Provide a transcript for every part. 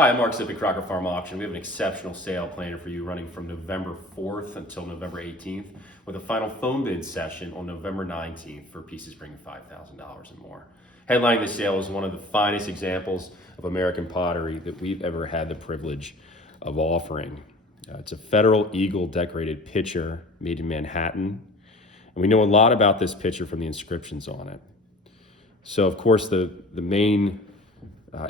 Hi, I'm Mark Zippy, Crocker Farm Auction. We have an exceptional sale planned for you running from November 4th until November 18th with a final phone bid session on November 19th for pieces bringing $5,000 and more. Headlining the sale is one of the finest examples of American pottery that we've ever had the privilege of offering. It's a Federal Eagle decorated pitcher made in Manhattan. And we know a lot about this pitcher from the inscriptions on it. So of course the main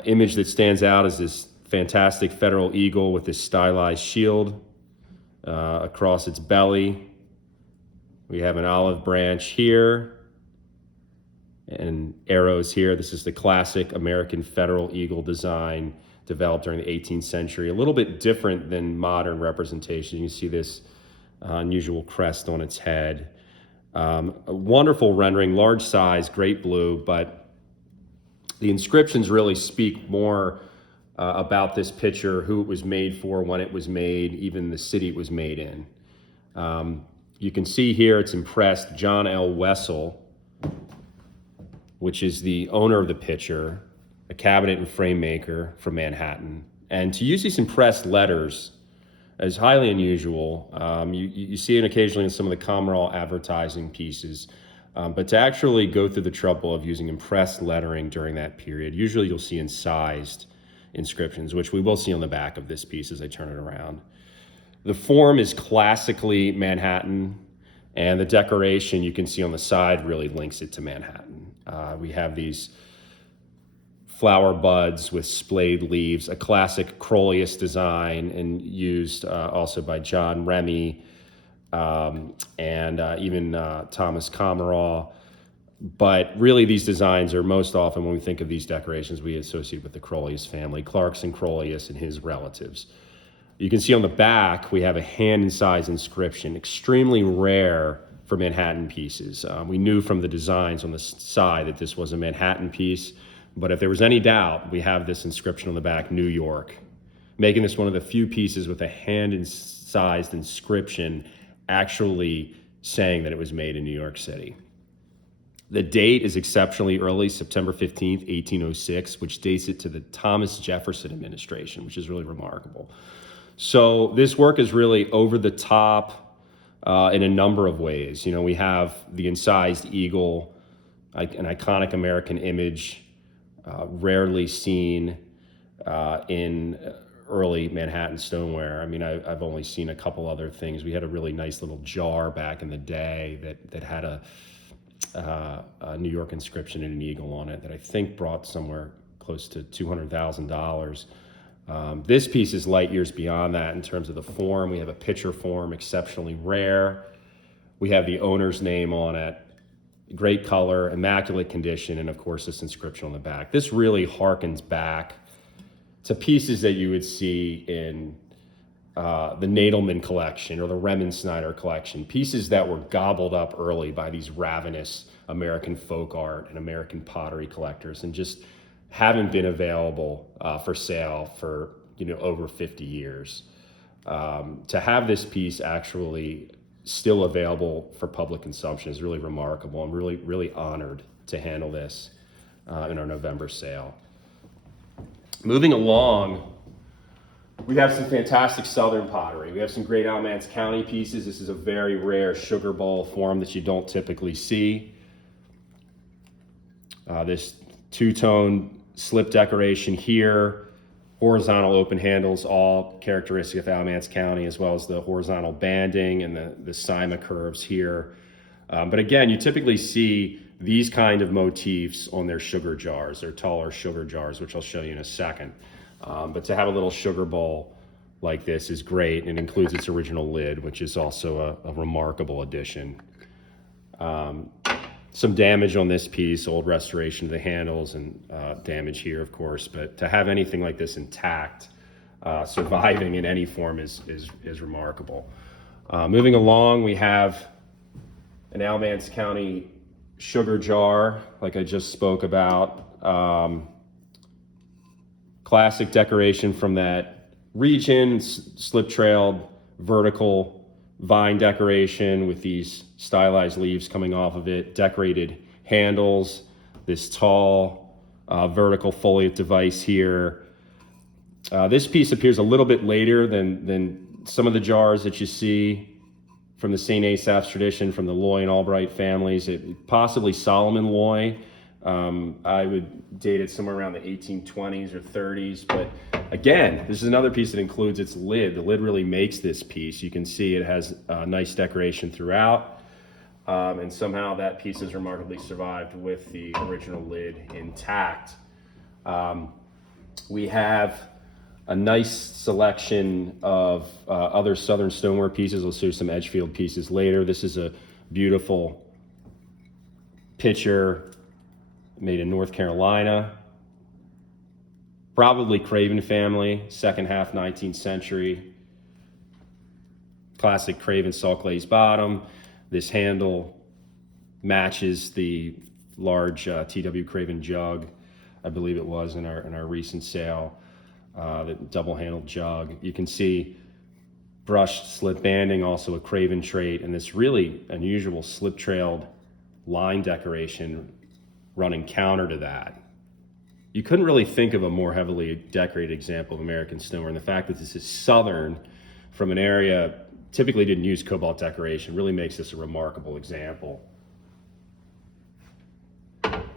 image that stands out is this fantastic Federal Eagle with this stylized shield across its belly. We have an olive branch here and arrows here. This is the classic American Federal Eagle design developed during the 18th century. A little bit different than modern representation. You can see this unusual crest on its head. A wonderful rendering, large size, great blue, but the inscriptions really speak more about this pitcher, who it was made for, when it was made, even the city it was made in. You can see here it's impressed John L. Wessel, which is the owner of the pitcher, a cabinet and frame maker from Manhattan. And to use these impressed letters is highly unusual. You see it occasionally in some of the Commonwealth advertising pieces, but to actually go through the trouble of using impressed lettering during that period, usually you'll see incised inscriptions, which we will see on the back of this piece as I turn it around. The form is classically Manhattan, and the decoration you can see on the side really links it to Manhattan. We have these flower buds with splayed leaves, a classic Crolius design, and used also by John Remy and even Thomas Commonwealth. But really these designs are most often, when we think of these decorations, we associate with the Crolius family, Clarkson Crolius and his relatives. You can see on the back, we have a hand-incised inscription, extremely rare for Manhattan pieces. We knew from the designs on the side that this was a Manhattan piece, but if there was any doubt, we have this inscription on the back, New York, making this one of the few pieces with a hand-incised inscription actually saying that it was made in New York City. The date is exceptionally early, September 15th, 1806, which dates it to the Thomas Jefferson administration, which is really remarkable. So this work is really over the top in a number of ways. You know, we have the incised eagle, an iconic American image, rarely seen in early Manhattan stoneware. I mean, I've only seen a couple other things. We had a really nice little jar back in the day that had a New York inscription and an eagle on it that I think brought somewhere close to $200,000. This piece is light years beyond that in terms of the form. We have a pitcher form, exceptionally rare. We have the owner's name on it, great color, immaculate condition, and of course this inscription on the back. This really harkens back to pieces that you would see in the Nadelman collection or the Remensnyder collection, pieces that were gobbled up early by these ravenous American folk art and American pottery collectors and just haven't been available for sale for over 50 years. To have this piece actually still available for public consumption is really remarkable. I'm really honored to handle this in our November sale. Moving along, we have some fantastic Southern pottery. We have some great Alamance County pieces. This is a very rare sugar bowl form that you don't typically see. This two-tone slip decoration here, horizontal open handles, all characteristic of Alamance County, as well as the horizontal banding and the cyma curves here. But again, you typically see these kind of motifs on their sugar jars, their taller sugar jars, which I'll show you in a second. But to have a little sugar bowl like this is great, and it includes its original lid, which is also a remarkable addition. Some damage on this piece, old restoration of the handles, and damage here, of course, but to have anything like this intact, surviving in any form is remarkable. Moving along, we have an Alamance County sugar jar, like I just spoke about. Classic decoration from that region, slip-trailed vertical vine decoration with these stylized leaves coming off of it, decorated handles, this tall vertical foliate device here, This piece appears a little bit later than some of the jars that you see from the St. Asaph's tradition, from the Loy and Albright families. Possibly Solomon Loy. I would date it somewhere around the 1820s or 30s. But again, this is another piece that includes its lid. The lid really makes this piece. You can see it has nice decoration throughout. And somehow that piece has remarkably survived with the original lid intact. We have a nice selection of other Southern Stoneware pieces. We'll see some Edgefield pieces later. This is a beautiful pitcher made in North Carolina. Probably Craven family, second half 19th century. Classic Craven salt glazed bottom. This handle matches the large T.W. Craven jug, I believe it was in our recent sale. The double-handled jug. You can see brushed slip banding, also a Craven trait, and this really unusual slip-trailed line decoration running counter to that. You couldn't really think of a more heavily decorated example of American stoneware, and the fact that this is Southern from an area typically didn't use cobalt decoration really makes this a remarkable example.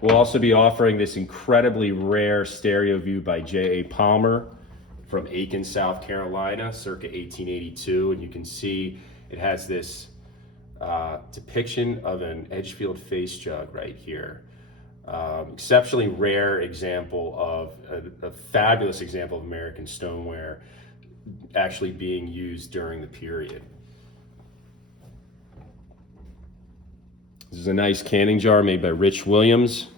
We'll also be offering this incredibly rare stereo view by J.A. Palmer from Aiken, South Carolina, circa 1882. And you can see it has this depiction of an Edgefield face jug right here. Exceptionally rare example of a fabulous example of American stoneware actually being used during the period. This is a nice canning jar made by Rich Williams,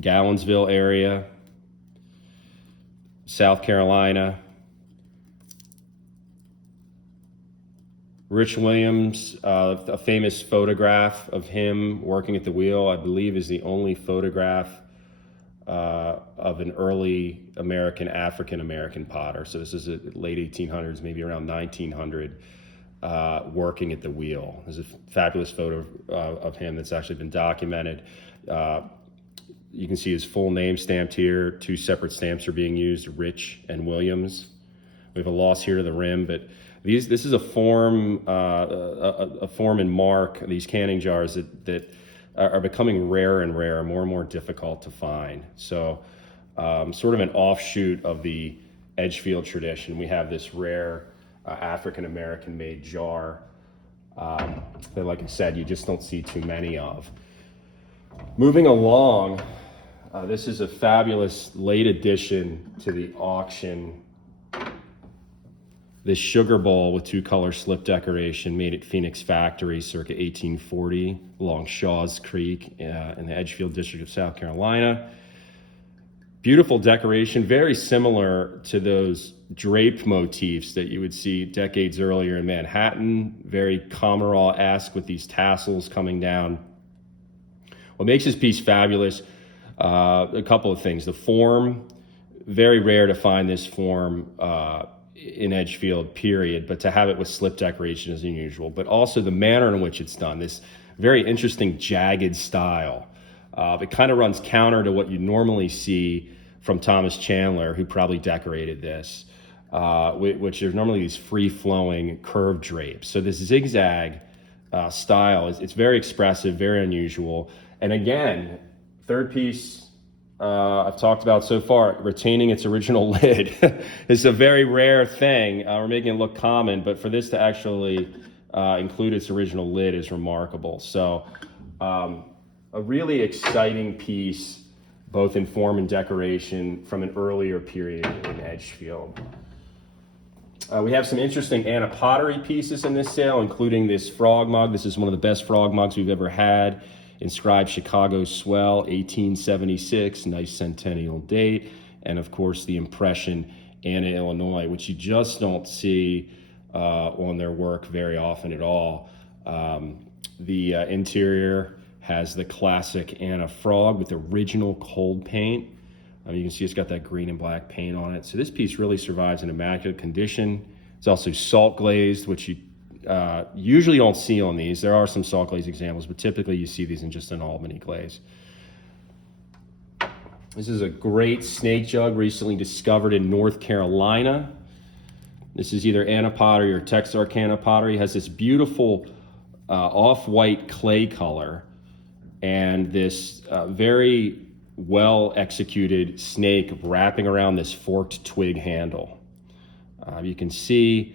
Gallonsville area, South Carolina. Rich Williams, a famous photograph of him working at the wheel, I believe is the only photograph of an early African-American potter. So this is the late 1800s, maybe around 1900, working at the wheel. There's a fabulous photo of him that's actually been documented. You can see his full name stamped here. Two separate stamps are being used, Rich and Williams. We have a loss here to the rim, but this is a form and mark, these canning jars that are becoming rarer and rarer, more and more difficult to find. So sort of an offshoot of the Edgefield tradition, we have this rare African-American made jar that, like I said, you just don't see too many of. Moving along, this is a fabulous late addition to the auction. This sugar bowl with two-color slip decoration made at Phoenix Factory circa 1840 along Shaw's Creek in the Edgefield district of South Carolina. Beautiful decoration, very similar to those draped motifs that you would see decades earlier in Manhattan, very Comerall-esque with these tassels coming down. What makes this piece fabulous, a couple of things. The form, very rare to find this form in Edgefield, period, but to have it with slip decoration is unusual. But also the manner in which it's done, this very interesting jagged style. It kind of runs counter to what you normally see from Thomas Chandler, who probably decorated this, which are normally these free-flowing curved drapes. So this zigzag style, it's very expressive, very unusual. And again, third piece I've talked about so far, retaining its original lid. It's a very rare thing. We're making it look common, but for this to actually include its original lid is remarkable. So a really exciting piece, both in form and decoration, from an earlier period in Edgefield. We have some interesting Anna pottery pieces in this sale, including this frog mug. This is one of the best frog mugs we've ever had. Inscribed Chicago Swell, 1876, nice centennial date. And of course the impression Anna, Illinois, which you just don't see on their work very often at all. The interior has the classic Anna frog with original cold paint. You can see it's got that green and black paint on it. So this piece really survives in immaculate condition. It's also salt glazed, which you usually don't see on these. There are some salt glaze examples, but typically you see these in just an Albany glaze. This is a great snake jug recently discovered in North Carolina. This is either Anna pottery or Texarkana pottery. It has this beautiful off-white clay color and this very well executed snake wrapping around this forked twig handle. You can see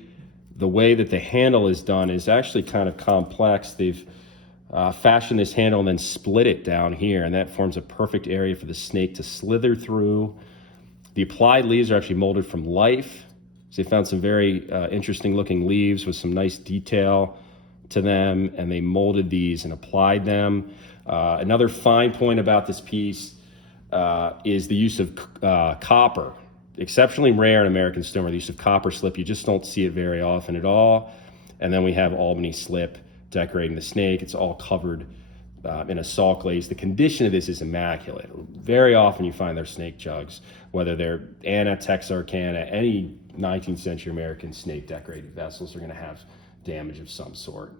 the way that the handle is done is actually kind of complex. They've fashioned this handle and then split it down here, and that forms a perfect area for the snake to slither through. The applied leaves are actually molded from life. So they found some very interesting looking leaves with some nice detail to them, and they molded these and applied them. Another fine point about this piece is the use of copper. Exceptionally rare in American stoneware, the use of copper slip. You just don't see it very often at all. And then we have Albany slip decorating the snake. It's all covered in a salt glaze. The condition of this is immaculate. Very often you find their snake jugs, whether they're Anna, Texarkana, any 19th century American snake decorated vessels are going to have damage of some sort.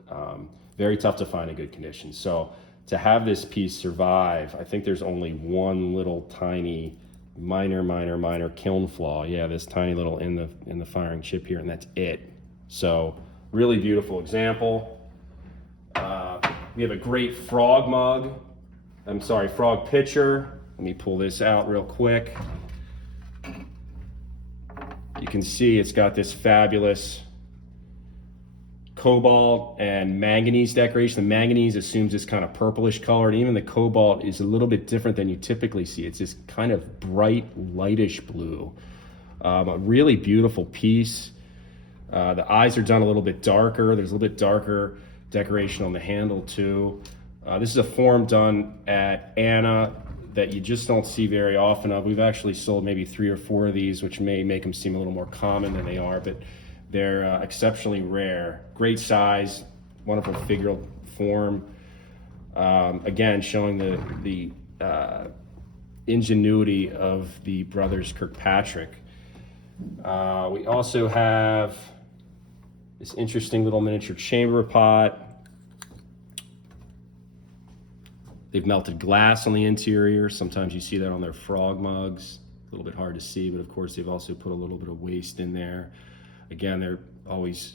Very tough to find in good condition. So to have this piece survive, I think there's only one little tiny minor kiln flaw. Yeah, this tiny little in the firing chip here, and that's it. So really beautiful example. We have a great frog pitcher. Let me pull this out real quick. You can see it's got this fabulous cobalt and manganese decoration. The manganese assumes this kind of purplish color, and even the cobalt is a little bit different than you typically see. It's this kind of bright, lightish blue. A really beautiful piece. The eyes are done a little bit darker. There's a little bit darker decoration on the handle too. This is a form done at Anna that you just don't see very often of. We've actually sold maybe 3 or 4 of these, which may make them seem a little more common than they are, but they're exceptionally rare. Great size, wonderful figural form. Again, showing the ingenuity of the brothers Kirkpatrick. We also have this interesting little miniature chamber pot. They've melted glass on the interior. Sometimes you see that on their frog mugs. A little bit hard to see, but of course they've also put a little bit of waste in there. Again, they're always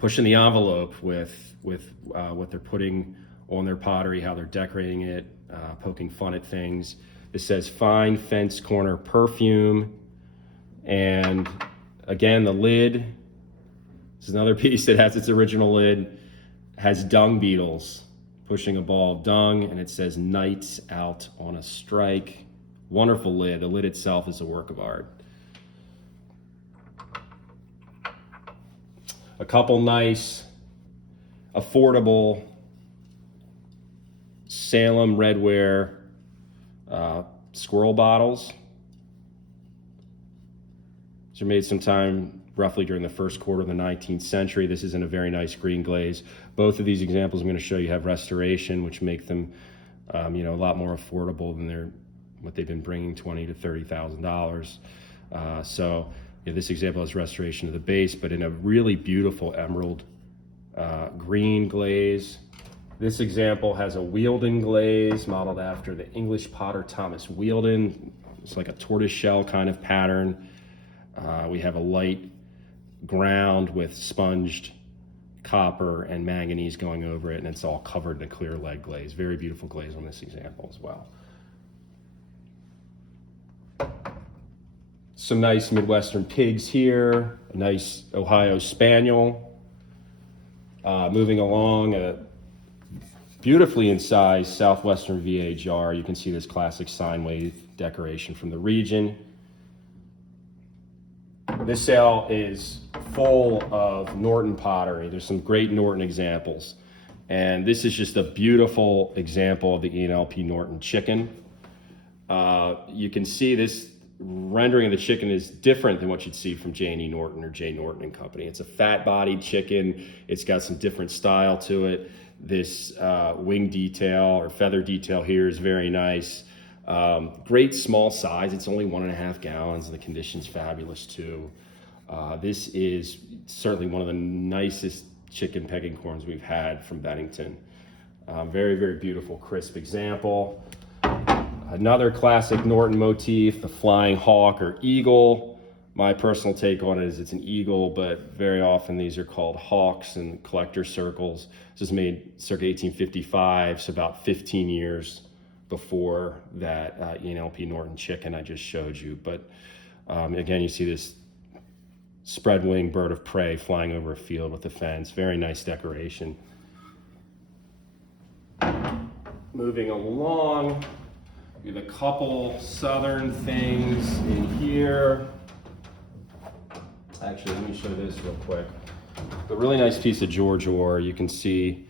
pushing the envelope with what they're putting on their pottery, how they're decorating it, poking fun at things. This says fine fence corner perfume. And again, the lid, this is another piece that has its original lid, has dung beetles pushing a ball of dung, and it says nights out on a strike. Wonderful lid. The lid itself is a work of art. A couple nice, affordable Salem Redware squirrel bottles. These are made sometime roughly during the first quarter of the 19th century. This is in a very nice green glaze. Both of these examples I'm going to show you have restoration, which make them a lot more affordable than what they've been bringing, $20,000 to $30,000. So this example has restoration of the base, but in a really beautiful emerald green glaze. This example has a Wealden glaze modeled after the English potter Thomas Wealden. It's like a tortoiseshell kind of pattern. We have a light ground with sponged copper and manganese going over it, and it's all covered in a clear lead glaze. Very beautiful glaze on this example as well. Some nice Midwestern pigs here, a nice Ohio Spaniel. Moving along, a beautifully incised Southwestern VA jar. You can see this classic sine wave decoration from the region. This sale is full of Norton pottery. There's some great Norton examples. And this is just a beautiful example of the ENLP Norton chicken. You can see this rendering of the chicken is different than what you'd see from J&E Norton or J. Norton and Company. It's a fat-bodied chicken. It's got some different style to it. This wing detail or feather detail here is very nice. Great small size. It's only 1.5 gallons, and the condition's fabulous too. This is certainly one of the nicest chicken pegging corns we've had from Bennington. Very, very beautiful, crisp example. Another classic Norton motif, the flying hawk or eagle. My personal take on it is it's an eagle, but very often these are called hawks in collector circles. This was made circa 1855, so about 15 years before that ENLP Norton chicken I just showed you. But again, you see this spread wing bird of prey flying over a field with a fence. Very nice decoration. Moving along, we have a couple southern things in here. Actually, let me show this real quick. A really nice piece of George Orr. You can see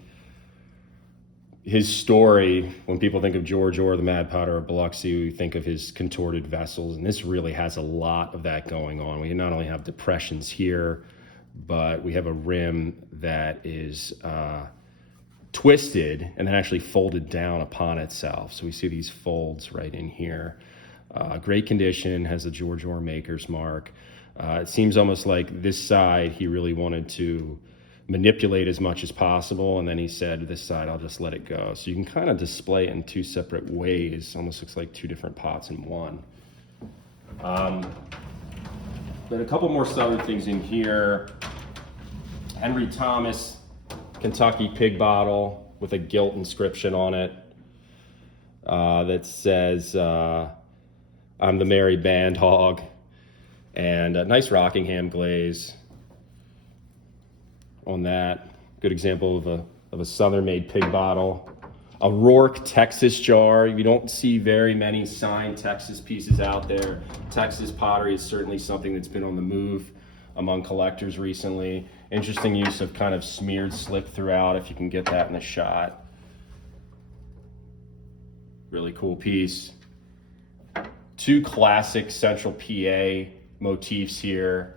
his story. When people think of George Orr, the Mad Potter of Biloxi, we think of his contorted vessels, and this really has a lot of that going on. We not only have depressions here, but we have a rim that is twisted and then actually folded down upon itself. So we see these folds right in here. Great condition, has a George Orr maker's mark. It seems almost like this side he really wanted to manipulate as much as possible, and then he said, this side, I'll just let it go. So you can kind of display it in two separate ways. Almost looks like two different pots in one. But a couple more southern things in here. Henry Thomas, Kentucky pig bottle with a gilt inscription on it that says, I'm the merry band hog. And a nice Rockingham glaze on that. Good example of a southern made pig bottle. A Rourke Texas jar. You don't see very many signed Texas pieces out there. Texas pottery is certainly something that's been on the move among collectors recently. Interesting use of kind of smeared slip throughout, if you can get that in the shot. Really cool piece. Two classic Central PA motifs here.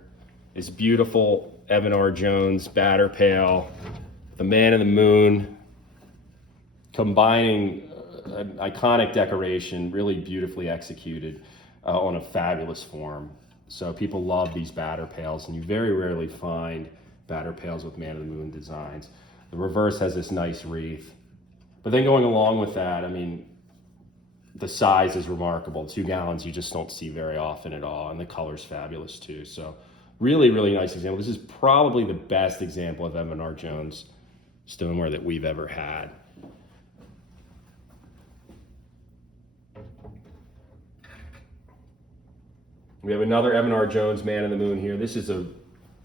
This beautiful Evan R. Jones batter pail, the Man in the Moon, combining an iconic decoration, really beautifully executed on a fabulous form. So people love these batter pails, and you very rarely find batter pails with Man in the Moon designs. The reverse has this nice wreath. But then going along with that, I mean, the size is remarkable. 2 gallons you just don't see very often at all, and the color's fabulous too. So really, really nice example. This is probably the best example of Evan R. Jones stoneware that we've ever had. We have another Evan R. Jones Man in the Moon here. This is a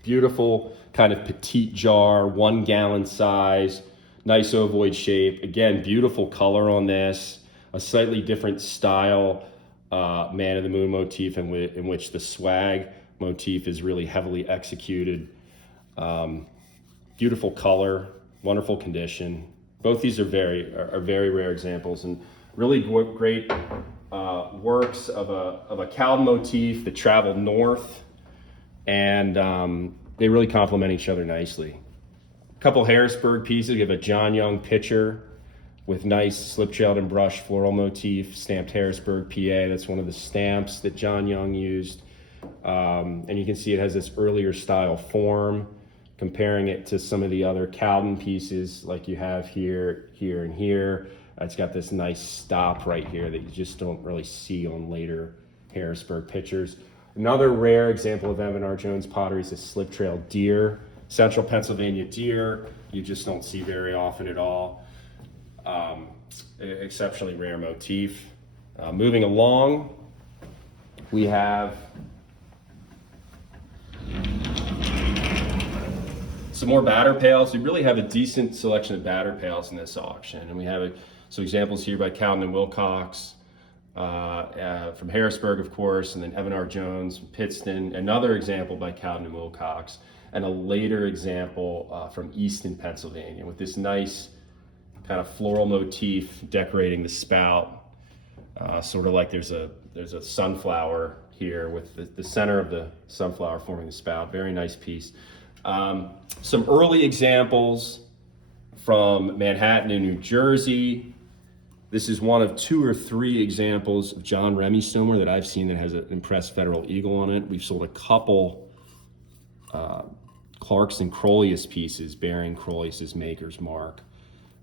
beautiful kind of petite jar, 1 gallon size, nice ovoid shape. Again, beautiful color on this. A slightly different style Man in the Moon motif in which the swag motif is really heavily executed. Beautiful color, wonderful condition. Both these are very rare examples, and really great works of a Cowden motif that traveled north, and they really complement each other nicely. A couple Harrisburg pieces. We have a John Young pitcher with nice slip-trailed and brushed floral motif, stamped Harrisburg, PA. That's one of the stamps that John Young used. And you can see it has this earlier style form, comparing it to some of the other Cowden pieces like you have here, here, and here. It's got this nice stop right here that you just don't really see on later Harrisburg pictures. Another rare example of Evan R. Jones pottery is a slip-trailed deer, Central Pennsylvania deer. You just don't see very often at all. Exceptionally rare motif. Moving along, we have some more batter pails. We really have a decent selection of batter pails in this auction, and we have some examples here by Cowden and Wilcox, from Harrisburg, of course, and then Evan R. Jones from Pittston. Another example by Cowden and Wilcox, and a later example from Easton, Pennsylvania, with this nice kind of floral motif decorating the spout, sort of like there's a sunflower here with the center of the sunflower forming the spout. Very nice piece. Some early examples from Manhattan and New Jersey. This is one of 2 or 3 examples of John Remy stoneware that I've seen that has an impressed Federal Eagle on it. We've sold a couple Clarkson Crolius pieces bearing Crolius's maker's mark.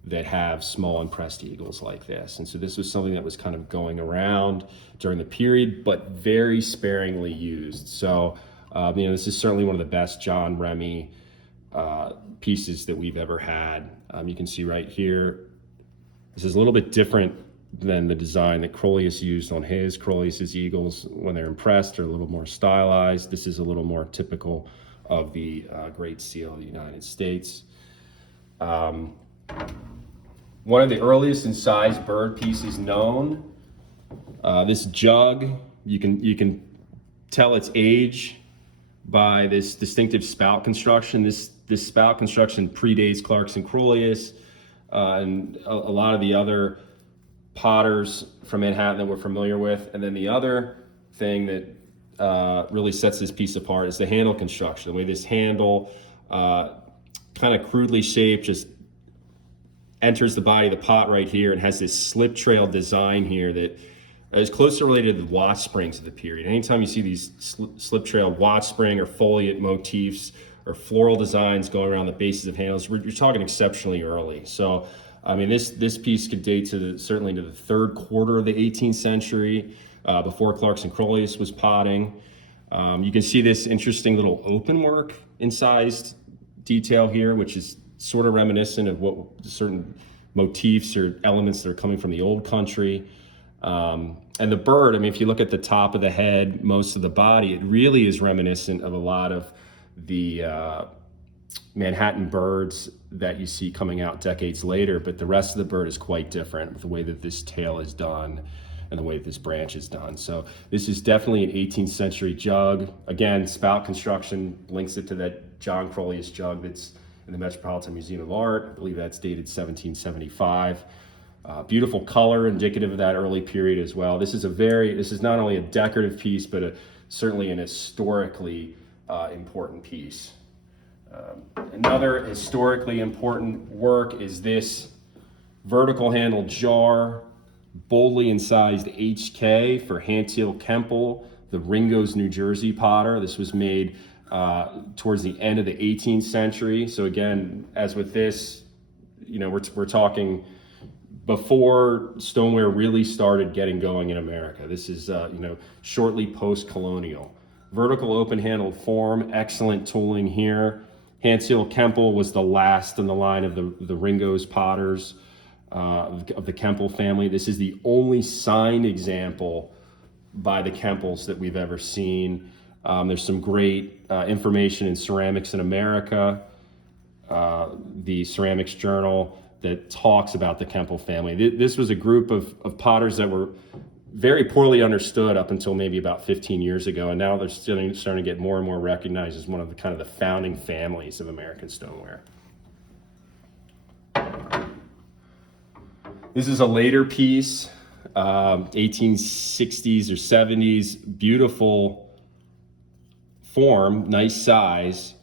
that have small impressed eagles like this. And so this was something that was kind of going around during the period, but very sparingly used. So, this is certainly one of the best John Remy pieces that we've ever had. You can see right here, this is a little bit different than the design that Crolius used on his. Crolius's eagles, when they're impressed, are a little more stylized. This is a little more typical of the Great Seal of the United States. One of the earliest incised bird pieces known. This jug, you can tell its age by this distinctive spout construction. This spout construction predates Clarkson Crolius and a lot of the other potters from Manhattan that we're familiar with. And then the other thing that really sets this piece apart is the handle construction. The way this handle, kind of crudely shaped, just enters the body of the pot right here and has this slip trail design here that is closely related to the watch springs of the period. Anytime you see these slip trail watch spring or foliate motifs or floral designs going around the bases of handles, you're talking exceptionally early. So, this piece could date certainly to the third quarter of the 18th century, before Clarkson Crolius was potting. You can see this interesting little open work incised detail here, which is sort of reminiscent of what certain motifs or elements that are coming from the old country. And the bird, if you look at the top of the head, most of the body, it really is reminiscent of a lot of the Manhattan birds that you see coming out decades later, but the rest of the bird is quite different with the way that this tail is done and the way that this branch is done. So this is definitely an 18th century jug. Again, spout construction links it to that John Crolius jug that's in the Metropolitan Museum of Art. I believe that's dated 1775. Beautiful color, indicative of that early period as well. This is not only a decorative piece, but certainly an historically important piece. Another historically important work is this vertical handled jar, boldly incised HK for Hantiel Kemple, the Ringo's New Jersey potter. This was made towards the end of the 18th century. So again, as with this, we're talking before stoneware really started getting going in America. This is, shortly post-colonial. Vertical open-handled form, excellent tooling here. Hantiel Kemple was the last in the line of the Ringo's potters of the Kemple family. This is the only signed example by the Kemples that we've ever seen. There's some great information in Ceramics in America, the Ceramics Journal, that talks about the Kemple family. This was a group of potters that were very poorly understood up until maybe about 15 years ago, and now they're starting to get more and more recognized as one of the founding families of American stoneware. This is a later piece, 1860s or 70s, beautiful form, nice size,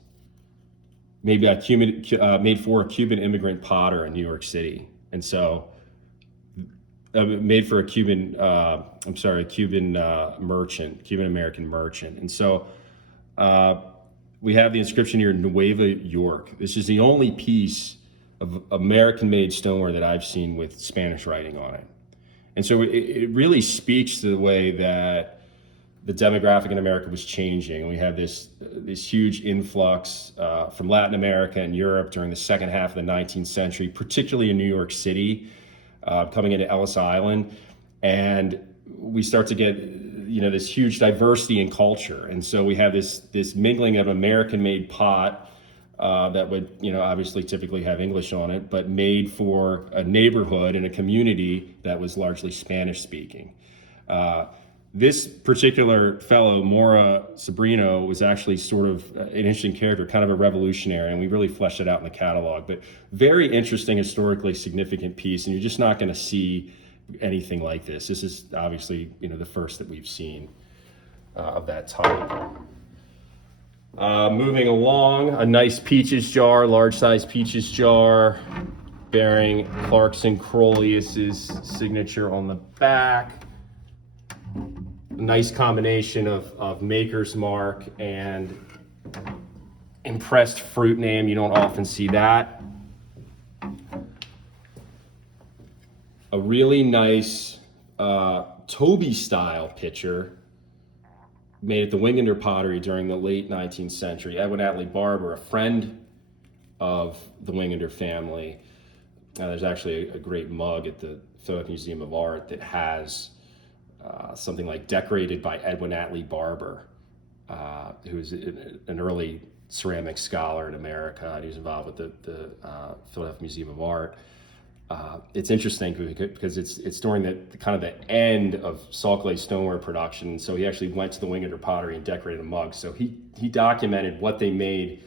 made for a Cuban immigrant potter in New York City. And so made for a Cuban merchant, Cuban-American merchant. And so we have the inscription here, Nueva York. This is the only piece of American-made stoneware that I've seen with Spanish writing on it. And so it really speaks to the way that the demographic in America was changing. We had this huge influx from Latin America and Europe during the second half of the 19th century, particularly in New York City, coming into Ellis Island. And we start to get, this huge diversity in culture. And so we have this mingling of American-made pot that would, obviously typically have English on it, but made for a neighborhood and a community that was largely Spanish-speaking. This particular fellow, Mora Sobrino, was actually sort of an interesting character, kind of a revolutionary, and we really fleshed it out in the catalog. But very interesting, historically significant piece, and you're just not going to see anything like this. This is obviously, the first that we've seen of that type. Moving along, a nice peaches jar, large-size peaches jar, bearing Clarkson Crolius's signature on the back. Nice combination of maker's mark and impressed fruit name. You don't often see that. a really nice Toby style pitcher made at the Wingander Pottery during the late 19th century. Edwin Atlee Barber, a friend of the Wingander family. There's actually a great mug at the Philadelphia Museum of Art that has something like "Decorated by Edwin Atlee Barber," who's an early ceramic scholar in America, and he was involved with the Philadelphia Museum of Art. It's interesting because it's during the kind of the end of salt glaze stoneware production. So he actually went to the Wingander Pottery and decorated a mug. So he documented what they made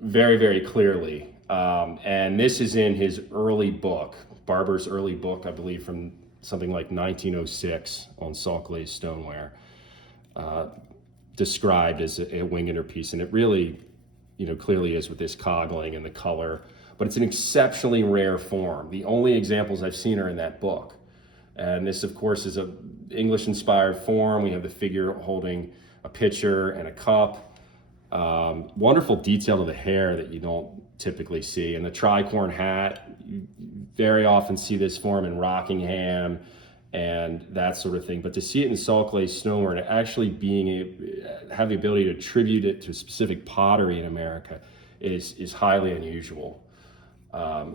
very, very clearly. And this is in his early book, Barber's early book, I believe from something like 1906 on salt glaze stoneware, described as a Wingander piece. And it really, clearly is with this coggling and the color. But it's an exceptionally rare form. The only examples I've seen are in that book. And this, of course, is an English-inspired form. We have the figure holding a pitcher and a cup. Wonderful detail to the hair that you don't typically see. And the tricorn hat, you very often see this form in Rockingham and that sort of thing. But to see it in salt glaze stoneware and actually have the ability to attribute it to specific pottery in America is highly unusual.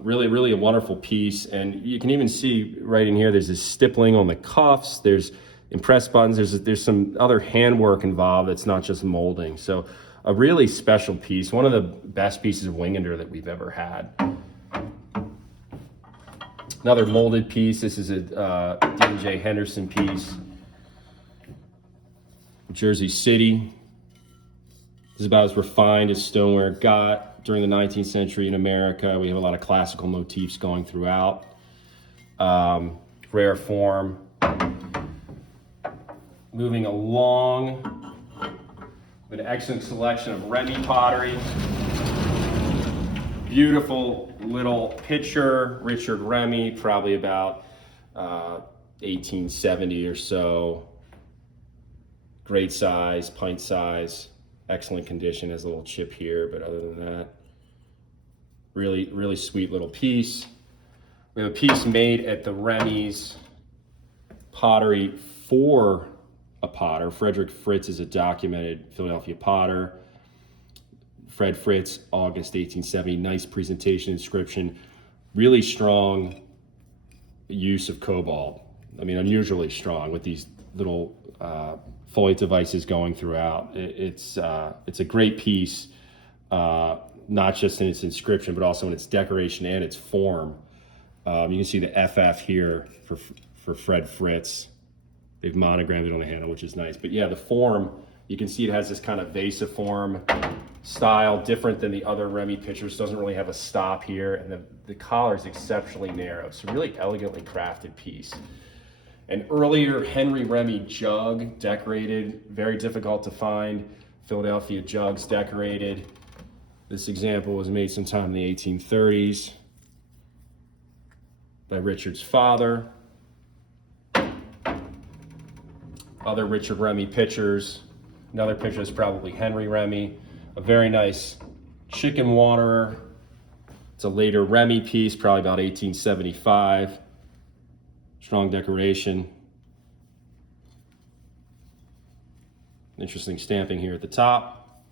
Really, really a wonderful piece. And you can even see right in here, there's this stippling on the cuffs, there's impress buttons, there's some other handwork involved that's not just molding. So a really special piece, one of the best pieces of Wingander that we've ever had. Another molded piece, this is a D&J Henderson piece. Jersey City. This is about as refined as stoneware got during the 19th century in America. We have a lot of classical motifs going throughout. Rare form. Moving along, with an excellent selection of Remy pottery. Beautiful little pitcher, Richard Remy, probably about 1870 or so. Great size, pint size. Excellent condition, has a little chip here, but other than that, really, really sweet little piece. We have a piece made at the Remy's pottery for a potter. Frederick Fritz is a documented Philadelphia potter. Fred Fritz, August 1870, nice presentation inscription, really strong use of cobalt. I mean, unusually strong with these little foliate devices going throughout. It's a great piece, not just in its inscription, but also in its decoration and its form. You can see the FF here for Fred Fritz. They've monogrammed it on the handle, which is nice. But yeah, the form, you can see it has this kind of vasiform style, different than the other Remy pitchers. Doesn't really have a stop here, and the collar is exceptionally narrow. So really elegantly crafted piece. An earlier Henry Remy jug, decorated, very difficult to find. Philadelphia jugs decorated. This example was made sometime in the 1830s by Richard's father. Other Richard Remy pitchers. Another pitcher is probably Henry Remy. A very nice chicken waterer. It's a later Remy piece, probably about 1875. Strong decoration. Interesting stamping here at the top.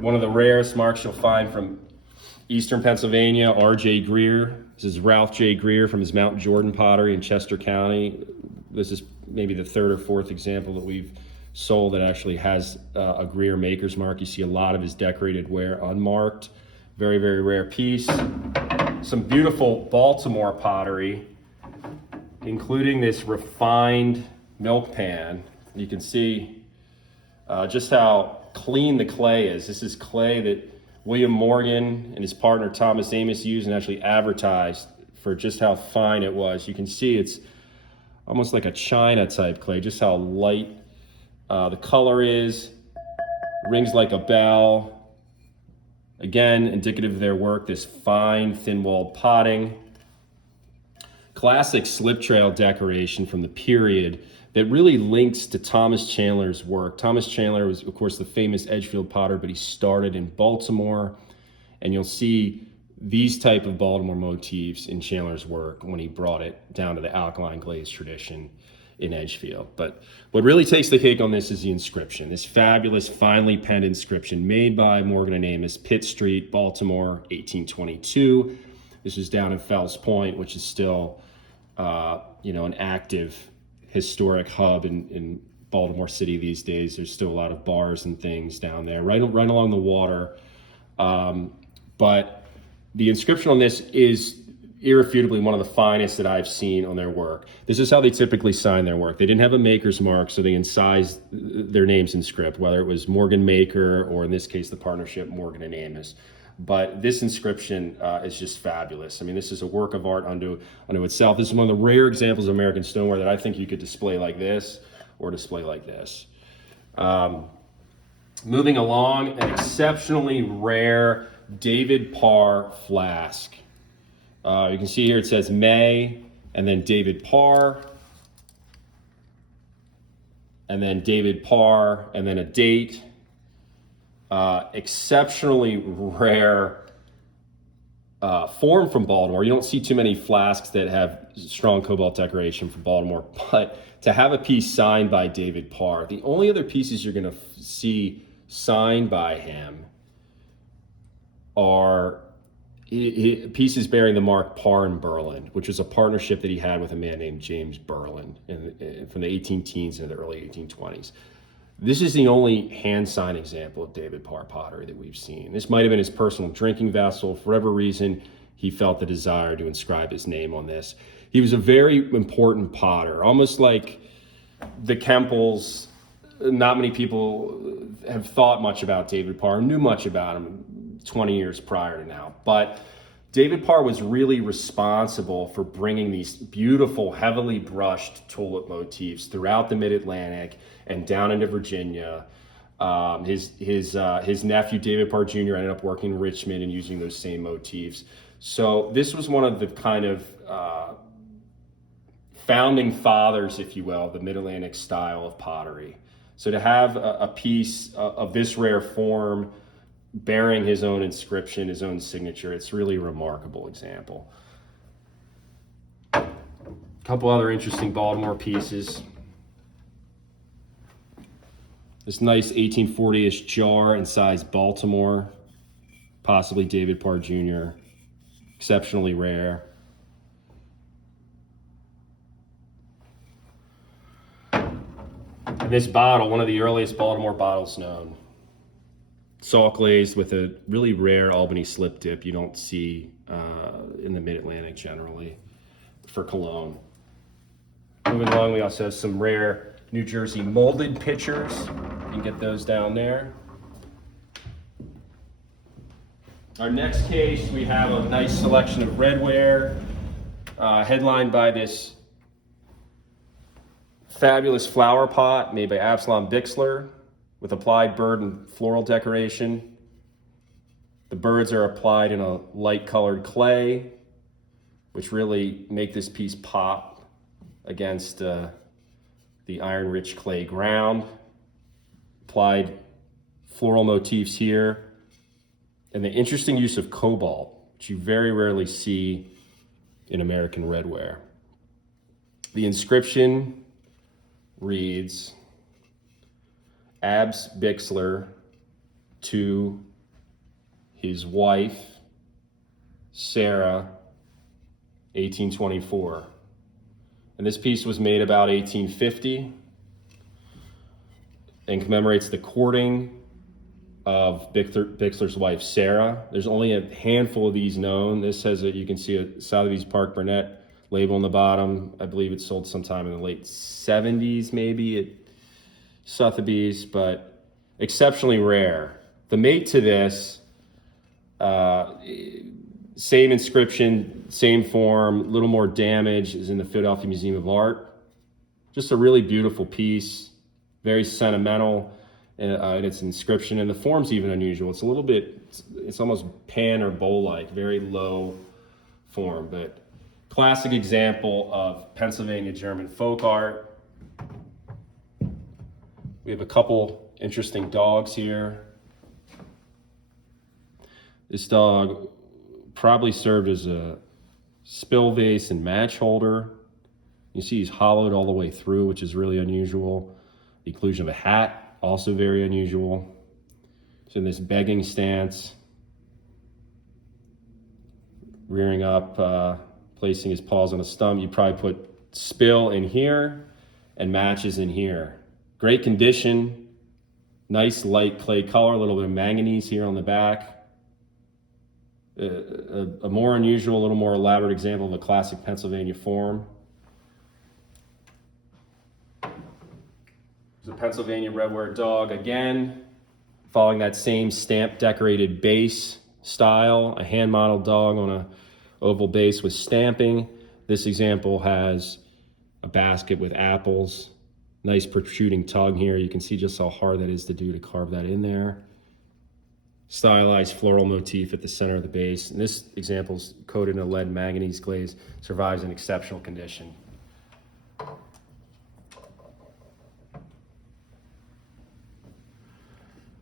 One of the rarest marks you'll find from Eastern Pennsylvania, R.J. Greer. This is Ralph J. Greer from his Mount Jordan pottery in Chester County. This is maybe the third or fourth example that we've sold that actually has a Greer maker's mark. You see a lot of his decorated ware unmarked. Very, very rare piece. Some beautiful Baltimore pottery, including this refined milk pan. You can see just how clean the clay is. This is clay that William Morgan and his partner Thomas Amos used and actually advertised for just how fine it was. You can see it's almost like a china type clay, just how light the color is. Rings like a bell. Again, indicative of their work, this fine, thin-walled potting. Classic slip trail decoration from the period that really links to Thomas Chandler's work. Thomas Chandler was, of course, the famous Edgefield potter, but he started in Baltimore. And you'll see these type of Baltimore motifs in Chandler's work when he brought it down to the alkaline glaze tradition in Edgefield. But what really takes the cake on this is the inscription, this fabulous, finely penned inscription made by Morgan and Amos, Pitt Street, Baltimore, 1822. This is down in Fells Point, which is still, an active historic hub in Baltimore City these days. There's still a lot of bars and things down there, right along the water. But the inscription on this is irrefutably one of the finest that I've seen on their work. This is how they typically sign their work. They didn't have a maker's mark, so they incised their names in script, whether it was Morgan Maker or in this case the partnership Morgan and Amos. But this inscription is just fabulous. I mean, this is a work of art unto itself. This is one of the rare examples of American stoneware that I think you could display like this or display like this. Moving along, an exceptionally rare David Parr flask. You can see here it says May, and then David Parr, and then David Parr, and then a date. Exceptionally rare form from Baltimore. You don't see too many flasks that have strong cobalt decoration from Baltimore, but to have a piece signed by David Parr, the only other pieces you're going to see signed by him are pieces bearing the mark Parr and Berlin, which was a partnership that he had with a man named James Berlin from the 18 teens into the early 1820s. This is the only hand-signed example of David Parr pottery that we've seen. This might have been his personal drinking vessel. For whatever reason, he felt the desire to inscribe his name on this. He was a very important potter, almost like the Kempels. Not many people have thought much about David Parr, knew much about him 20 years prior to now. But David Parr was really responsible for bringing these beautiful, heavily brushed tulip motifs throughout the Mid-Atlantic and down into Virginia. His nephew, David Parr Jr., ended up working in Richmond and using those same motifs. So this was one of the kind of founding fathers, if you will, of the Mid-Atlantic style of pottery. So to have a piece of this rare form bearing his own inscription, his own signature, it's really a remarkable example. A couple other interesting Baltimore pieces. This nice 1840-ish jar in size Baltimore, possibly David Parr Jr., exceptionally rare. And this bottle, one of the earliest Baltimore bottles known. Salt glazed with a really rare Albany slip dip you don't see in the Mid-Atlantic generally for cologne. Moving along, we also have some rare New Jersey molded pitchers. You can get those down there. Our next case, we have a nice selection of Redware, headlined by this fabulous flower pot made by Absalom Bixler with applied bird and floral decoration. The birds are applied in a light colored clay, which really make this piece pop against the iron-rich clay ground. Applied floral motifs here, and the interesting use of cobalt, which you very rarely see in American redware. The inscription reads, Abs Bixler to his wife, Sarah, 1824. And this piece was made about 1850 and commemorates the courting of Bixler's wife, Sarah. There's only a handful of these known. This has you can see a Sotheby's Park Burnett label on the bottom. I believe it sold sometime in the late 70s, maybe at Sotheby's, but exceptionally rare. The mate to this, same inscription, same form, a little more damage, is in the Philadelphia Museum of Art. Just a really beautiful piece, very sentimental in its inscription, and the form's even unusual. It's a little bit, it's almost pan or bowl-like, very low form, but classic example of Pennsylvania German folk art. We have a couple interesting dogs here. This dog probably served as a spill vase and match holder. You see he's hollowed all the way through, which is really unusual. The inclusion of a hat, also very unusual. So in this begging stance, rearing up, placing his paws on a stump. You probably put spill in here and matches in here. Great condition, nice light clay color, a little bit of manganese here on the back. A more unusual, a little more elaborate example of a classic Pennsylvania form. It's a Pennsylvania Redware dog, again, following that same stamp decorated base style, a hand modeled dog on a oval base with stamping. This example has a basket with apples, nice protruding tongue here. You can see just how hard that is to do to carve that in there. Stylized floral motif at the center of the base. And this example is coated in a lead manganese glaze, survives in exceptional condition.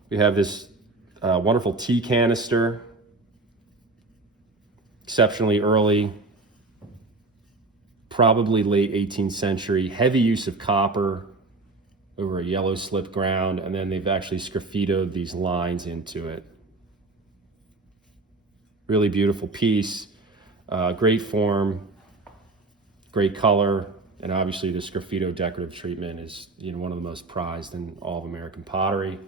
We have this wonderful tea canister, exceptionally early, probably late 18th century, heavy use of copper over a yellow slip ground, and then they've actually sgraffitoed these lines into it. Really beautiful piece, great form, great color, and obviously the sgraffito decorative treatment is one of the most prized in all of American pottery.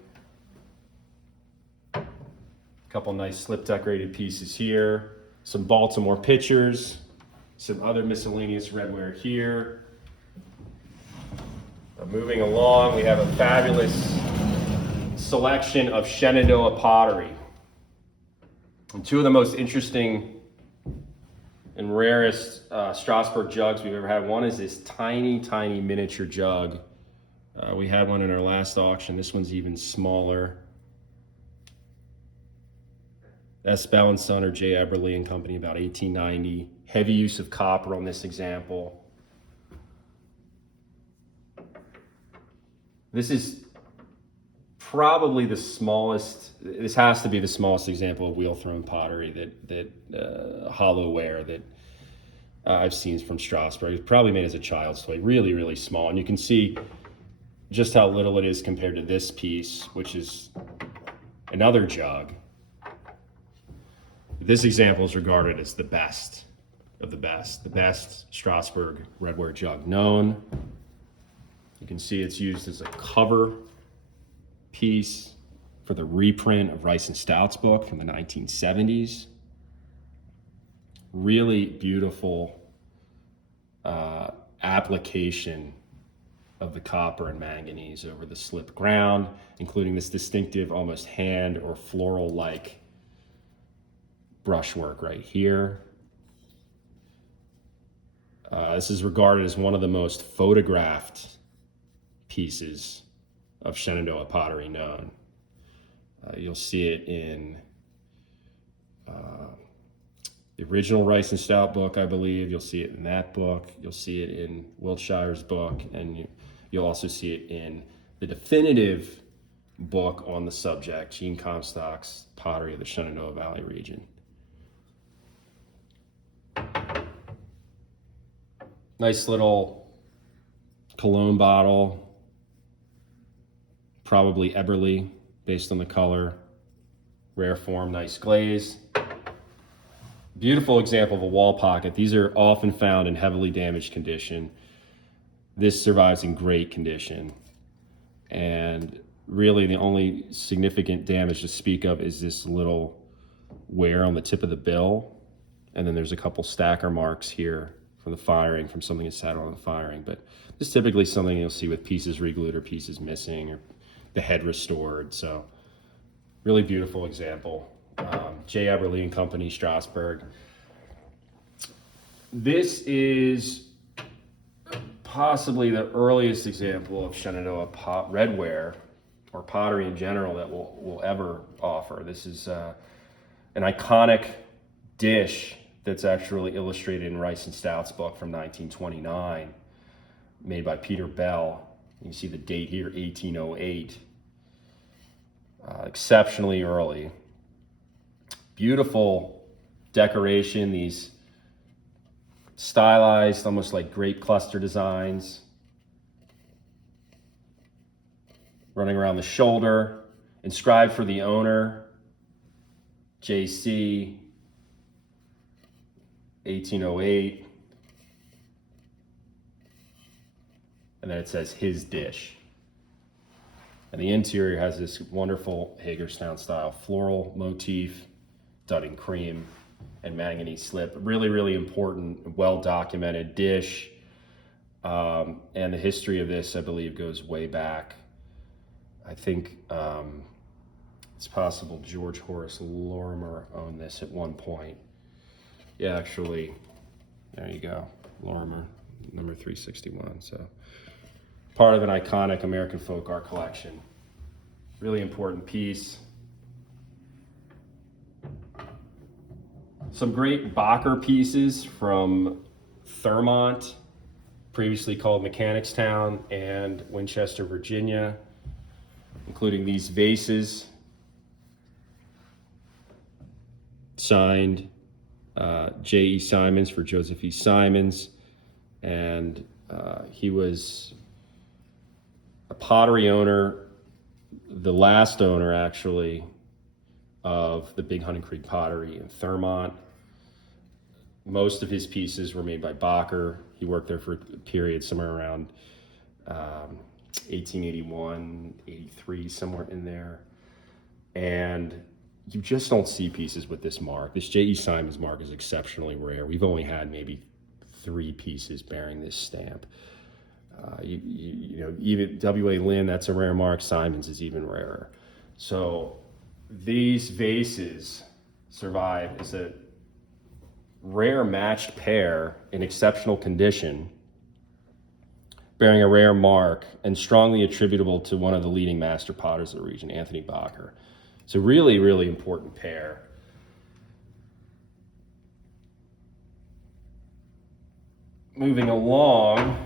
A couple nice slip decorated pieces here, some Baltimore pitchers, some other miscellaneous redware here. Moving along, we have a fabulous selection of Shenandoah pottery. And two of the most interesting and rarest Strasbourg jugs we've ever had. One is this tiny, tiny miniature jug. We had one in our last auction. This one's even smaller. S. Bell and Son or J. Eberly and Company, about 1890. Heavy use of copper on this example. This is probably the smallest, this has to be the smallest example of wheel-thrown pottery hollowware that I've seen from Strasbourg. It's probably made as a child's toy, really, really small. And you can see just how little it is compared to this piece, which is another jug. This example is regarded as the best of the best Strasbourg redware jug known. You can see it's used as a cover piece for the reprint of Rice and Stout's book from the 1970s. Really beautiful application of the copper and manganese over the slip ground, including this distinctive, almost hand or floral-like brushwork right here. This is regarded as one of the most photographed pieces of Shenandoah pottery known. You'll see it in the original Rice and Stout book, I believe. You'll see it in that book. You'll see it in Wiltshire's book, and you'll also see it in the definitive book on the subject, Gene Comstock's Pottery of the Shenandoah Valley region. Nice little cologne bottle, probably Eberly based on the color. Rare form, nice glaze. Beautiful example of a wall pocket. These are often found in heavily damaged condition. This survives in great condition. And really the only significant damage to speak of is this little wear on the tip of the bill. And then there's a couple stacker marks here from the firing, from something that sat on the firing. But this is typically something you'll see with pieces reglued or pieces missing or the head restored. So really beautiful example. J. Eberly and Company, Strasbourg. This is possibly the earliest example of Shenandoah redware or pottery in general that we'll ever offer. This is an iconic dish that's actually illustrated in Rice and Stout's book from 1929, made by Peter Bell. You can see the date here, 1808. Exceptionally early. Beautiful decoration, these stylized, almost like grape cluster designs running around the shoulder, inscribed for the owner, JC, 1808. And then it says his dish. And the interior has this wonderful Hagerstown style floral motif, done in cream and manganese slip. Really, really important, well-documented dish. And the history of this, I believe, goes way back. I think it's possible George Horace Lorimer owned this at one point. Yeah, actually, there you go, Lorimer, number 361. So part of an iconic American folk art collection. Really important piece. Some great Bacher pieces from Thurmont, previously called Mechanicstown, and Winchester, Virginia, including these vases signed J.E. Simons for Joseph E. Simons, and he was a pottery owner, the last owner actually of the Big Hunting Creek Pottery in Thurmont. Most of his pieces were made by Bacher. He worked there for a period somewhere around 1881, 83, somewhere in there. And you just don't see pieces with this mark. This J.E. Simons mark is exceptionally rare. We've only had maybe 3 pieces bearing this stamp. You know, even W.A. Lynn, that's a rare mark. Simons is even rarer. So these vases survive as a rare matched pair in exceptional condition, bearing a rare mark and strongly attributable to one of the leading master potters of the region, Anthony Bacher. It's a really, really important pair. Moving along,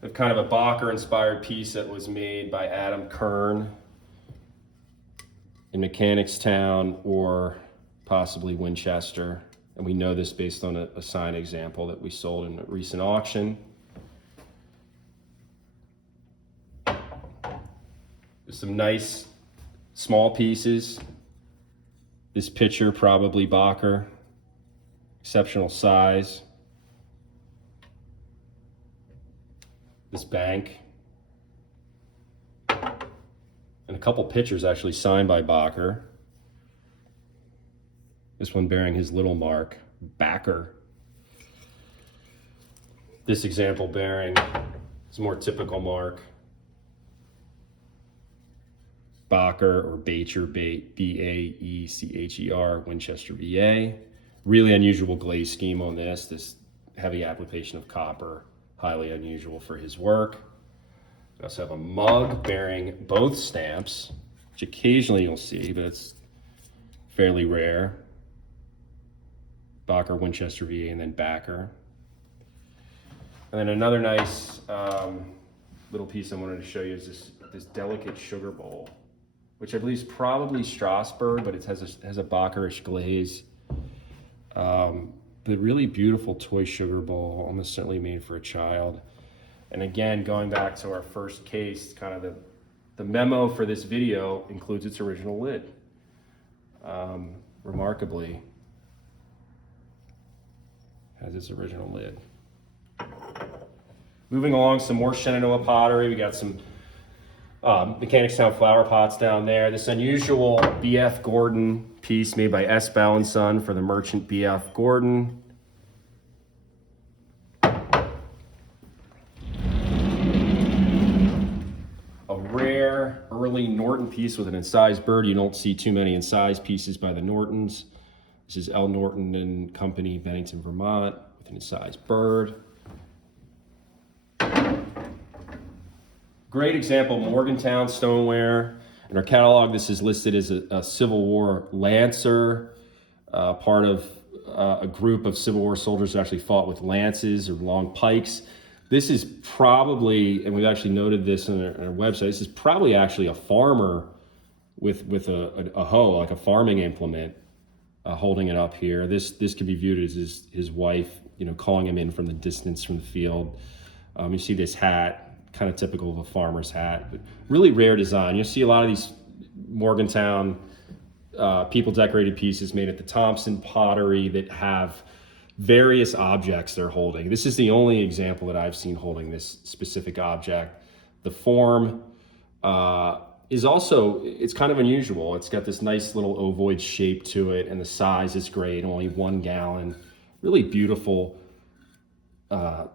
we have kind of a Bacher-inspired piece that was made by Adam Kern in Mechanicstown or possibly Winchester. And we know this based on a signed example that we sold in a recent auction. There's some nice small pieces. This pitcher, probably Bacher. Exceptional size. This bank. And a couple pitchers actually signed by Bacher. This one bearing his little mark, Bacher. This example bearing his more typical mark, Bacher or Bacher, B-A-E-C-H-E-R, Winchester, VA. Really unusual glaze scheme on this heavy application of copper, highly unusual for his work. We also have a mug bearing both stamps, which occasionally you'll see, but it's fairly rare. Bacher, Winchester, VA, and then Bacher. And then another nice little piece I wanted to show you is this delicate sugar bowl, which I believe is probably Strasbourg, but it has a Bacherish glaze. But really beautiful toy sugar bowl, almost certainly made for a child. And again, going back to our first case, kind of the memo for this video includes its original lid. Remarkably, has its original lid. Moving along, some more Shenandoah pottery. We got some Mechanicstown flower pots down there. This unusual B.F. Gordon piece made by S. Bow & Son for the merchant B.F. Gordon. A rare early Norton piece with an incised bird. You don't see too many incised pieces by the Nortons. This is L. Norton and Company, Bennington, Vermont, with an incised bird. Great example, Morgantown Stoneware. In our catalog, this is listed as a Civil War Lancer, part of a group of Civil War soldiers who actually fought with lances or long pikes. This is probably, and we've actually noted this on our website, this is probably actually a farmer with a hoe, like a farming implement, holding it up here. This could be viewed as his wife, calling him in from the distance from the field. You see this hat, kind of typical of a farmer's hat, but really rare design. You'll see a lot of these Morgantown people decorated pieces made at the Thompson pottery that have various objects they're holding. This is the only example that I've seen holding this specific object. The form is also, it's kind of unusual. It's got this nice little ovoid shape to it, and the size is great, only 1 gallon. Really beautiful, kind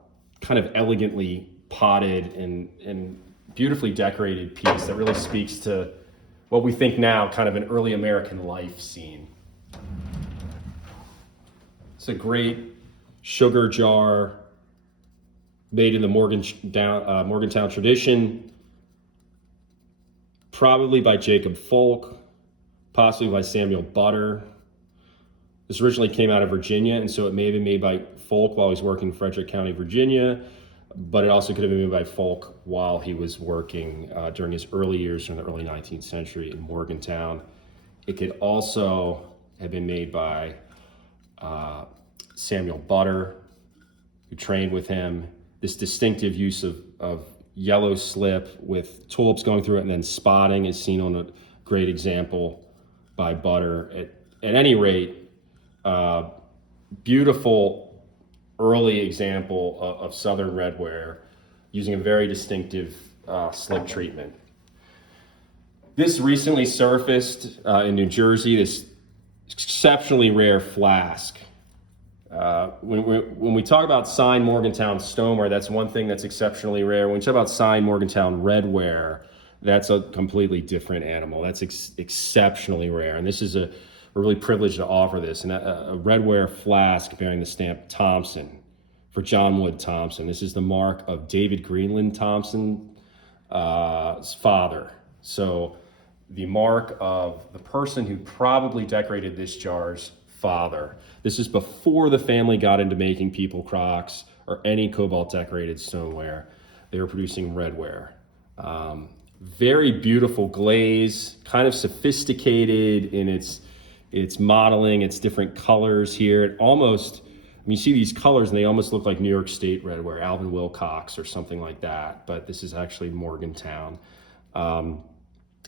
of elegantly potted and beautifully decorated piece that really speaks to what we think now, kind of an early American life scene. It's a great sugar jar made in the Morgantown tradition, probably by Jacob Folk, possibly by Samuel Butter. This originally came out of Virginia, and so it may have been made by Folk while he was working in Frederick County, Virginia, but it also could have been made by Folk while he was working during his early years in the early 19th century in Morgantown. It could also have been made by Samuel Butter, who trained with him. This distinctive use of yellow slip with tulips going through it and then spotting is seen on a great example by Butter. At any rate, beautiful early example of Southern redware using a very distinctive slip treatment. This recently surfaced in New Jersey, this exceptionally rare flask. When we talk about signed Morgantown stoneware, that's one thing that's exceptionally rare. When we talk about signed Morgantown redware, that's a completely different animal. That's exceptionally rare. And this is we're really privileged to offer this. And a redware flask bearing the stamp Thompson for John Wood Thompson. This is the mark of David Greenland Thompson's father. So the mark of the person who probably decorated this jar's father. This is before the family got into making people crocks or any cobalt decorated stoneware. They were producing redware. Very beautiful glaze, kind of sophisticated in its modeling, its different colors here. It almost, you see these colors and they almost look like New York State redware, Alvin Wilcox or something like that, but this is actually Morgantown.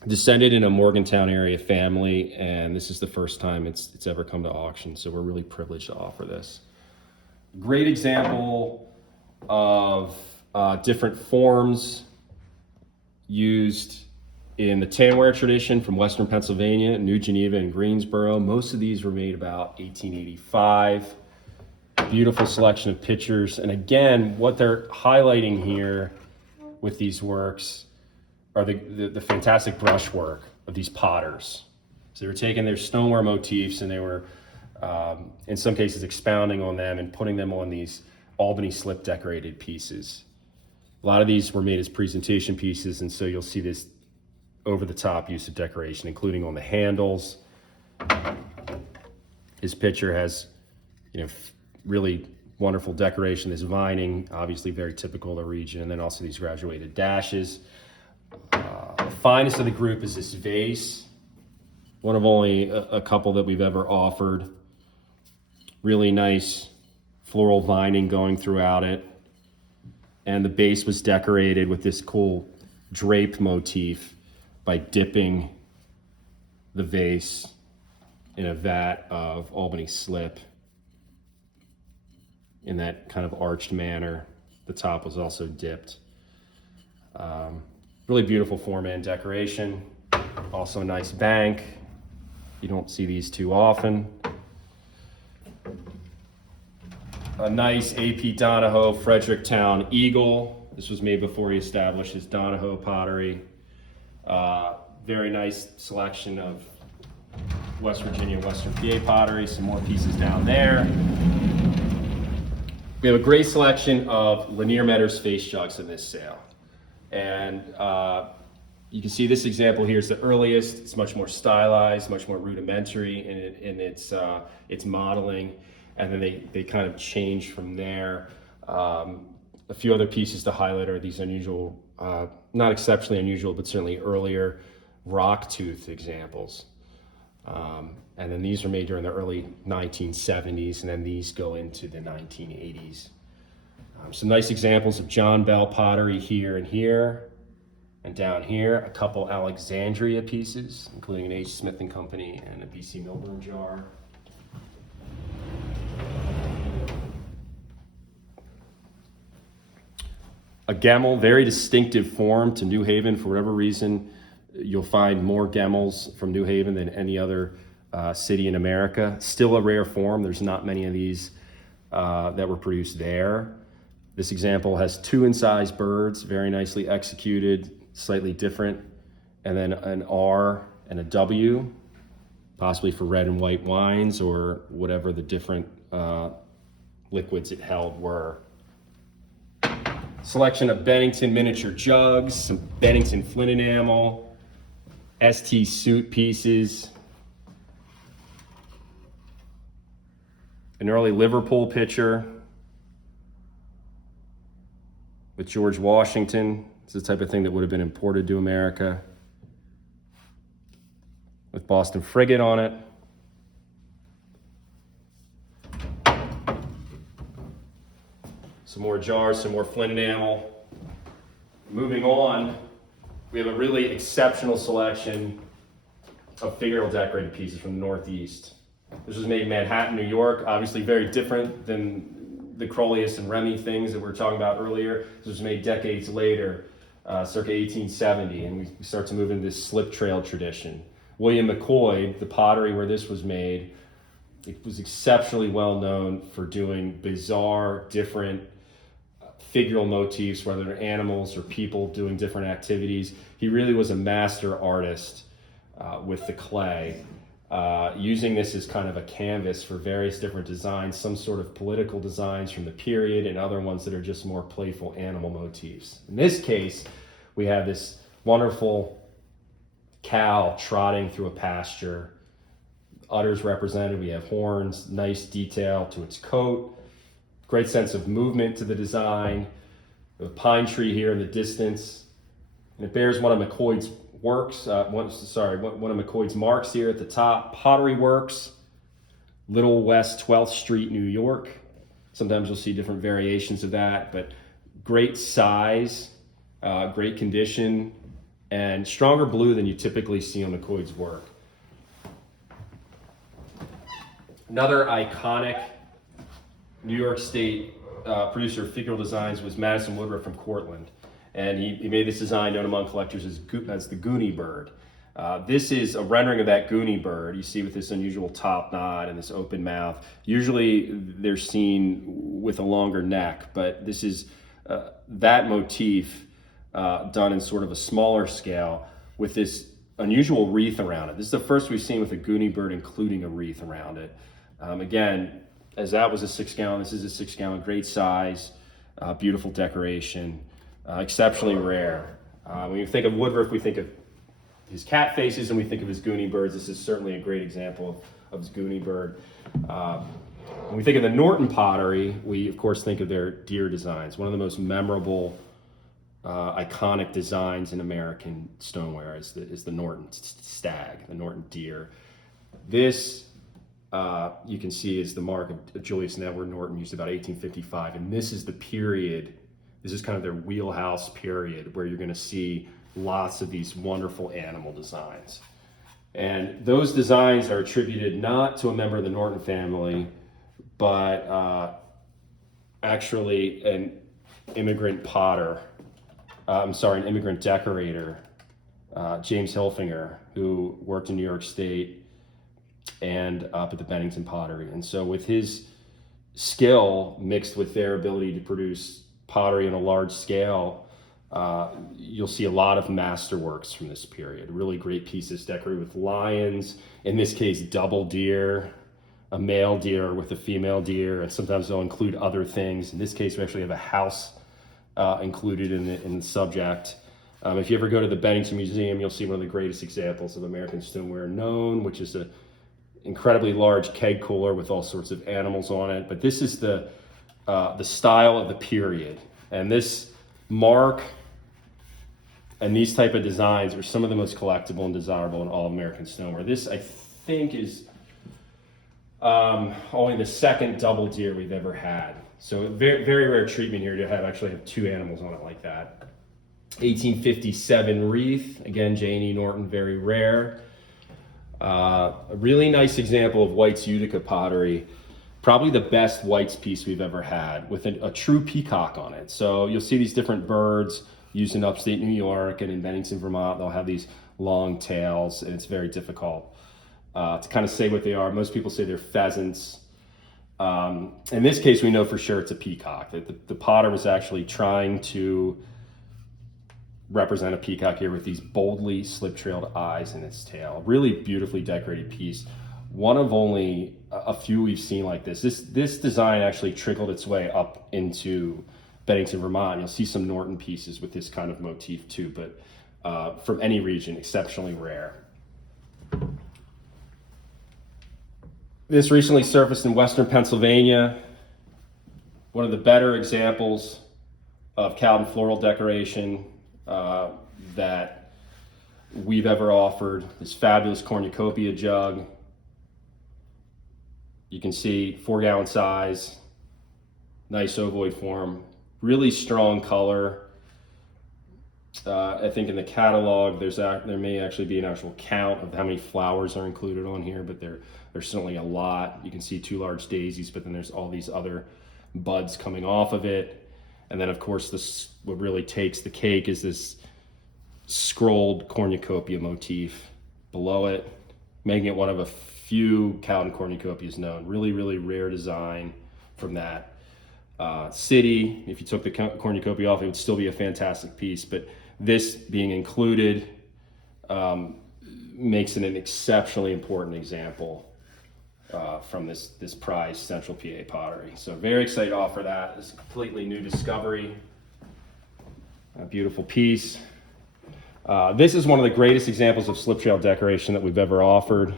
Descended in a Morgantown area family, and this is the first time it's ever come to auction, so we're really privileged to offer this. Great example of different forms used in the tanware tradition from Western Pennsylvania, New Geneva, and Greensboro. Most of these were made about 1885. Beautiful selection of pictures. And again, what they're highlighting here with these works are the fantastic brushwork of these potters. So they were taking their stoneware motifs and they were, in some cases, expounding on them and putting them on these Albany slip decorated pieces. A lot of these were made as presentation pieces, and so you'll see this over-the-top use of decoration, including on the handles. His picture has, really wonderful decoration. This vining, obviously very typical of the region, and then also these graduated dashes. The finest of the group is this vase, one of only a couple that we've ever offered. Really nice floral vining going throughout it. And the base was decorated with this cool drape motif by dipping the vase in a vat of Albany slip in that kind of arched manner. The top was also dipped. Really beautiful form and decoration. Also a nice bank. You don't see these too often. A nice A.P. Donahoe Fredericktown Eagle. This was made before he established his Donahoe pottery. Very nice selection of West Virginia, Western PA pottery. Some more pieces down there. We have a great selection of Lanier Metters face jugs in this sale. And you can see this example here is the earliest. It's much more stylized, much more rudimentary in its modeling. And then they kind of change from there. A few other pieces to highlight are these unusual, not exceptionally unusual, but certainly earlier rock tooth examples. And then these were made during the early 1970s, and then these go into the 1980s. Some nice examples of John Bell pottery here and here, and down here, a couple Alexandria pieces, including an H. Smith & Company and a B.C. Milburn jar. A Gemmel, very distinctive form to New Haven. For whatever reason, you'll find more Gemmels from New Haven than any other city in America. Still a rare form. There's not many of these that were produced there. This example has two incised birds, very nicely executed, slightly different, and then an R and a W, possibly for red and white wines or whatever the different liquids it held were. Selection of Bennington miniature jugs, some Bennington flint enamel, ST suit pieces, an early Liverpool pitcher with George Washington. It's the type of thing that would have been imported to America, with Boston frigate on it. Some more jars, some more flint enamel. Moving on, we have a really exceptional selection of figural decorated pieces from the Northeast. This was made in Manhattan, New York, obviously very different than the Crolius and Remy things that we were talking about earlier. This was made decades later, circa 1870, and we start to move into this slip trail tradition. William McCoy, the pottery where this was made, it was exceptionally well known for doing bizarre, different figural motifs, whether they're animals or people doing different activities. He really was a master artist with the clay, using this as kind of a canvas for various different designs, some sort of political designs from the period and other ones that are just more playful animal motifs. In this case, we have this wonderful cow trotting through a pasture. Udders represented, we have horns, nice detail to its coat, great sense of movement to the design. The pine tree here in the distance. And it bears one of McCoy's works, one of McCoy's marks here at the top. Pottery Works, Little West 12th Street, New York. Sometimes you'll see different variations of that, but great size, great condition, and stronger blue than you typically see on McCoy's work. Another iconic New York State producer of figural designs was Madison Woodruff from Cortland. And he made this design known among collectors as the Goonie bird. This is a rendering of that Goonie bird. You see with this unusual top knot and this open mouth. Usually they're seen with a longer neck, but this is that motif done in sort of a smaller scale with this unusual wreath around it. This is the first we've seen with a Goonie bird including a wreath around it. Again, as that was a 6-gallon, this is a 6-gallon, great size, beautiful decoration, exceptionally rare. When you think of Woodruff, we think of his cat faces and we think of his Goonie birds. This is certainly a great example of his Goonie bird. When we think of the Norton pottery, we of course think of their deer designs. One of the most memorable, iconic designs in American stoneware is the Norton stag, the Norton deer. This you can see is the mark of Julius and Edward Norton, used about 1855, and this is the period, this is kind of their wheelhouse period where you're going to see lots of these wonderful animal designs. And those designs are attributed not to a member of the Norton family, but actually an immigrant potter, an immigrant decorator, James Hilfinger, who worked in New York State and up at the Bennington Pottery. And so with his skill mixed with their ability to produce pottery on a large scale, you'll see a lot of masterworks from this period. Really great pieces decorated with lions, in this case double deer, a male deer with a female deer, and sometimes they'll include other things. In this case we actually have a house included in the subject. If you ever go to the Bennington Museum, you'll see one of the greatest examples of American stoneware known, which is a incredibly large keg cooler with all sorts of animals on it. But this is the style of the period, and this mark and these type of designs are some of the most collectible and desirable in all American stoneware. This, I think, is Only the second double deer we've ever had. So very, very rare treatment here to actually have two animals on it like that. 1857 wreath, again, J&E Norton, very rare. A really nice example of White's Utica pottery. Probably the best White's piece we've ever had, with a true peacock on it. So you'll see these different birds used in upstate New York and in Bennington, Vermont. They'll have these long tails, and it's very difficult to kind of say what they are. Most people say they're pheasants. In this case, we know for sure it's a peacock. The potter was actually trying to represent a peacock here with these boldly slip-trailed eyes in its tail. Really beautifully decorated piece. One of only a few we've seen like this. This design actually trickled its way up into Bennington, Vermont. You'll see some Norton pieces with this kind of motif too, but from any region, exceptionally rare. This recently surfaced in Western Pennsylvania. One of the better examples of Cowden floral decoration that we've ever offered. This fabulous cornucopia jug. You can see 4-gallon size, nice ovoid form, really strong color. I think in the catalog there may actually be an actual count of how many flowers are included on here, but there's certainly a lot. You can see 2 large daisies, but then there's all these other buds coming off of it. And then of course what really takes the cake is this scrolled cornucopia motif below it, making it one of a few Cowden cornucopias known. Really, really rare design from that city. If you took the cornucopia off, it would still be a fantastic piece, but this being included makes it an exceptionally important example from this prized Central PA pottery. So very excited to offer that. It's a completely new discovery. A beautiful piece. This is one of the greatest examples of slip trail decoration that we've ever offered.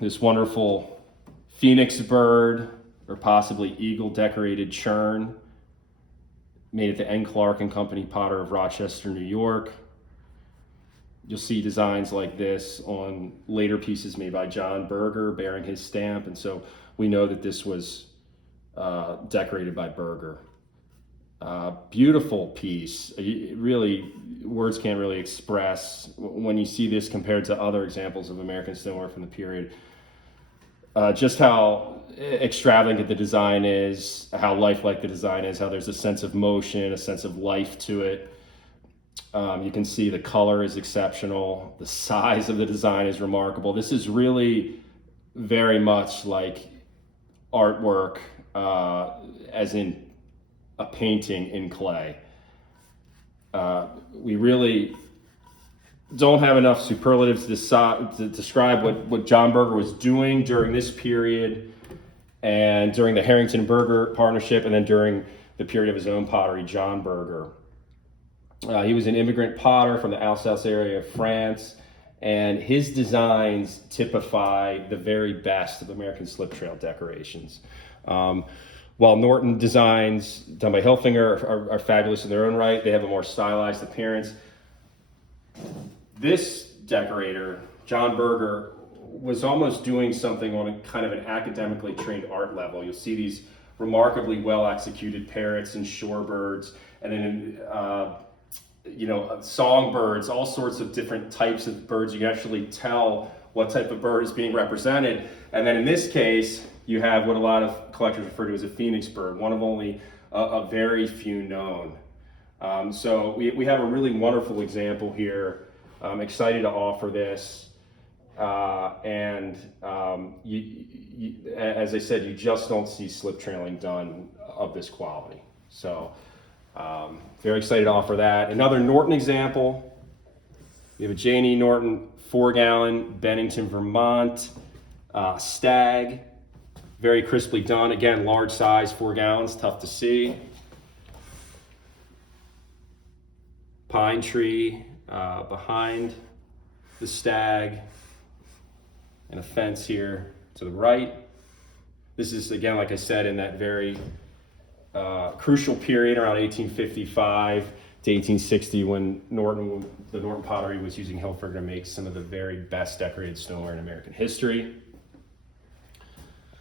This wonderful phoenix bird, or possibly eagle decorated churn, made at the N. Clark and Company Potter of Rochester, New York. You'll see designs like this on later pieces made by John Berger bearing his stamp, and so we know that this was decorated by Berger. Beautiful piece. Really, words can't really express when you see this compared to other examples of American stoneware from the period, just how extravagant the design is, how lifelike the design is, how there's a sense of motion, a sense of life to it. You can see the color is exceptional. The size of the design is remarkable. This is really very much like artwork, as in a painting in clay. We really don't have enough superlatives to describe what John Berger was doing during this period and during the Harrington-Berger partnership, and then during the period of his own pottery, John Berger. He was an immigrant potter from the Alsace area of France, and his designs typify the very best of American slip trail decorations. While Norton designs done by Hilfinger are fabulous in their own right, they have a more stylized appearance. This decorator, John Berger, was almost doing something on a kind of an academically trained art level. You'll see these remarkably well executed parrots and shorebirds, and then songbirds, all sorts of different types of birds. You can actually tell what type of bird is being represented. And then in this case, you have what a lot of collectors refer to as a phoenix bird, one of only a very few known. So we have a really wonderful example here. I'm excited to offer this. As I said, you just don't see slip trailing done of this quality. So very excited to offer that. Another Norton example. We have a J&E Norton 4-gallon Bennington, Vermont stag. Very crisply done. Again, large size, 4 gallons, tough to see. Pine tree behind the stag, and a fence here to the right. This is, again, like I said, in that very crucial period around 1855 to 1860 when the Norton Pottery was using Hilfiger to make some of the very best decorated stoneware in American history.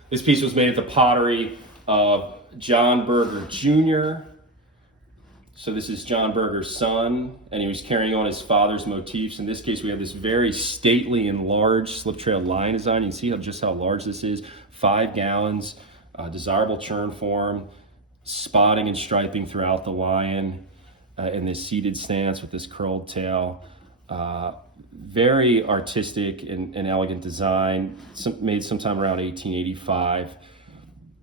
This piece was made at the pottery of John Berger Jr. So this is John Berger's son, and he was carrying on his father's motifs. In this case, we have this very stately and large slip trail line design. You can see just how large this is. 5 gallons, desirable churn form, spotting and striping throughout the lion in this seated stance with this curled tail. Very artistic and elegant design, made sometime around 1885.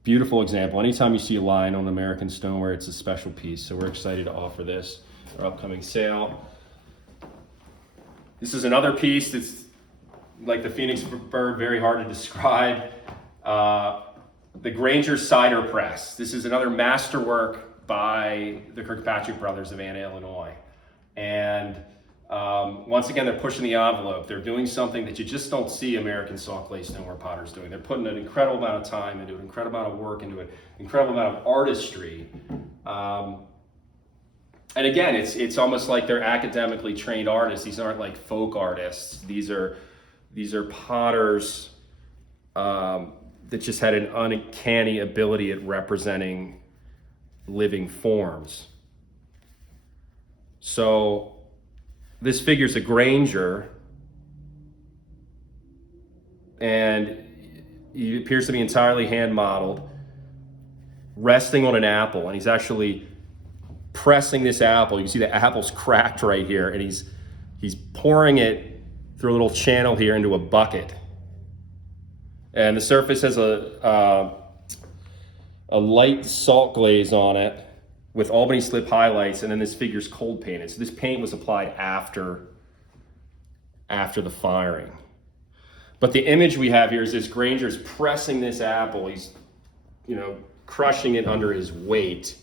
Beautiful example. Anytime you see a lion on American stoneware, it's a special piece. So we're excited to offer this, our upcoming sale. This is another piece that's like the Phoenix bird, very hard to describe. The Granger Cider Press. This is another masterwork by the Kirkpatrick brothers of Anna, Illinois. And once again, they're pushing the envelope. They're doing something that you just don't see American saw clay stoneware potters doing. They're putting an incredible amount of time into it, an incredible amount of work into it, incredible amount of artistry. And again, it's almost like they're academically trained artists. These aren't like folk artists. These are potters that just had an uncanny ability at representing living forms. So this figure's a Granger, and he appears to be entirely hand modeled, resting on an apple, and he's actually pressing this apple. You can see the apple's cracked right here, and he's pouring it through a little channel here into a bucket. And the surface has a light salt glaze on it with Albany slip highlights, and then this figure's cold painted. So this paint was applied after the firing. But the image we have here is this Granger's pressing this apple. He's, crushing it under his weight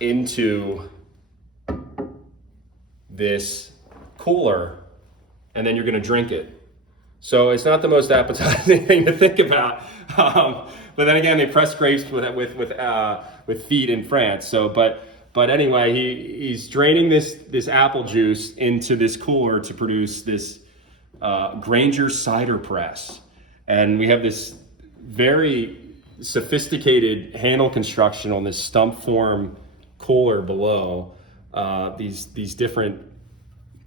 into this cooler, and then you're gonna drink it. So it's not the most appetizing thing to think about. But then again, they press grapes with feet in France. So, but anyway, he's draining this apple juice into this cooler to produce this Granger cider press, and we have this very sophisticated handle construction on this stump form cooler below. These different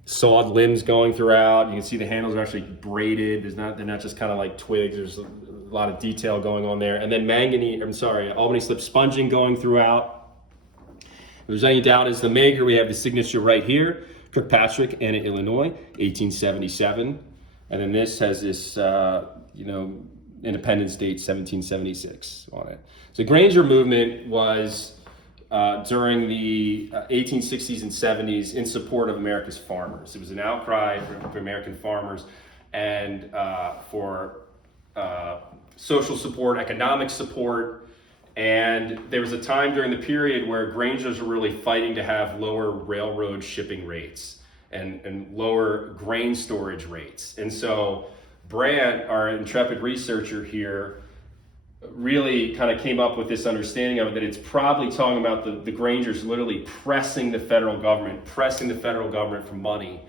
sawed limbs going throughout. You can see the handles are actually braided. They're not just kind of like twigs. There's a lot of detail going on there. And then Albany slip sponging going throughout. If there's any doubt as the maker, we have the signature right here, Kirkpatrick, Anna, Illinois, 1877. And then this has this, Independence date, 1776 on it. So Granger movement was during the 1860s and 70s in support of America's farmers. It was an outcry for American farmers and for social support, economic support. And there was a time during the period where Grangers were really fighting to have lower railroad shipping rates and lower grain storage rates. And so Brandt, our intrepid researcher here, really kind of came up with this understanding of it, that it's probably talking about the Grangers literally pressing the federal government for money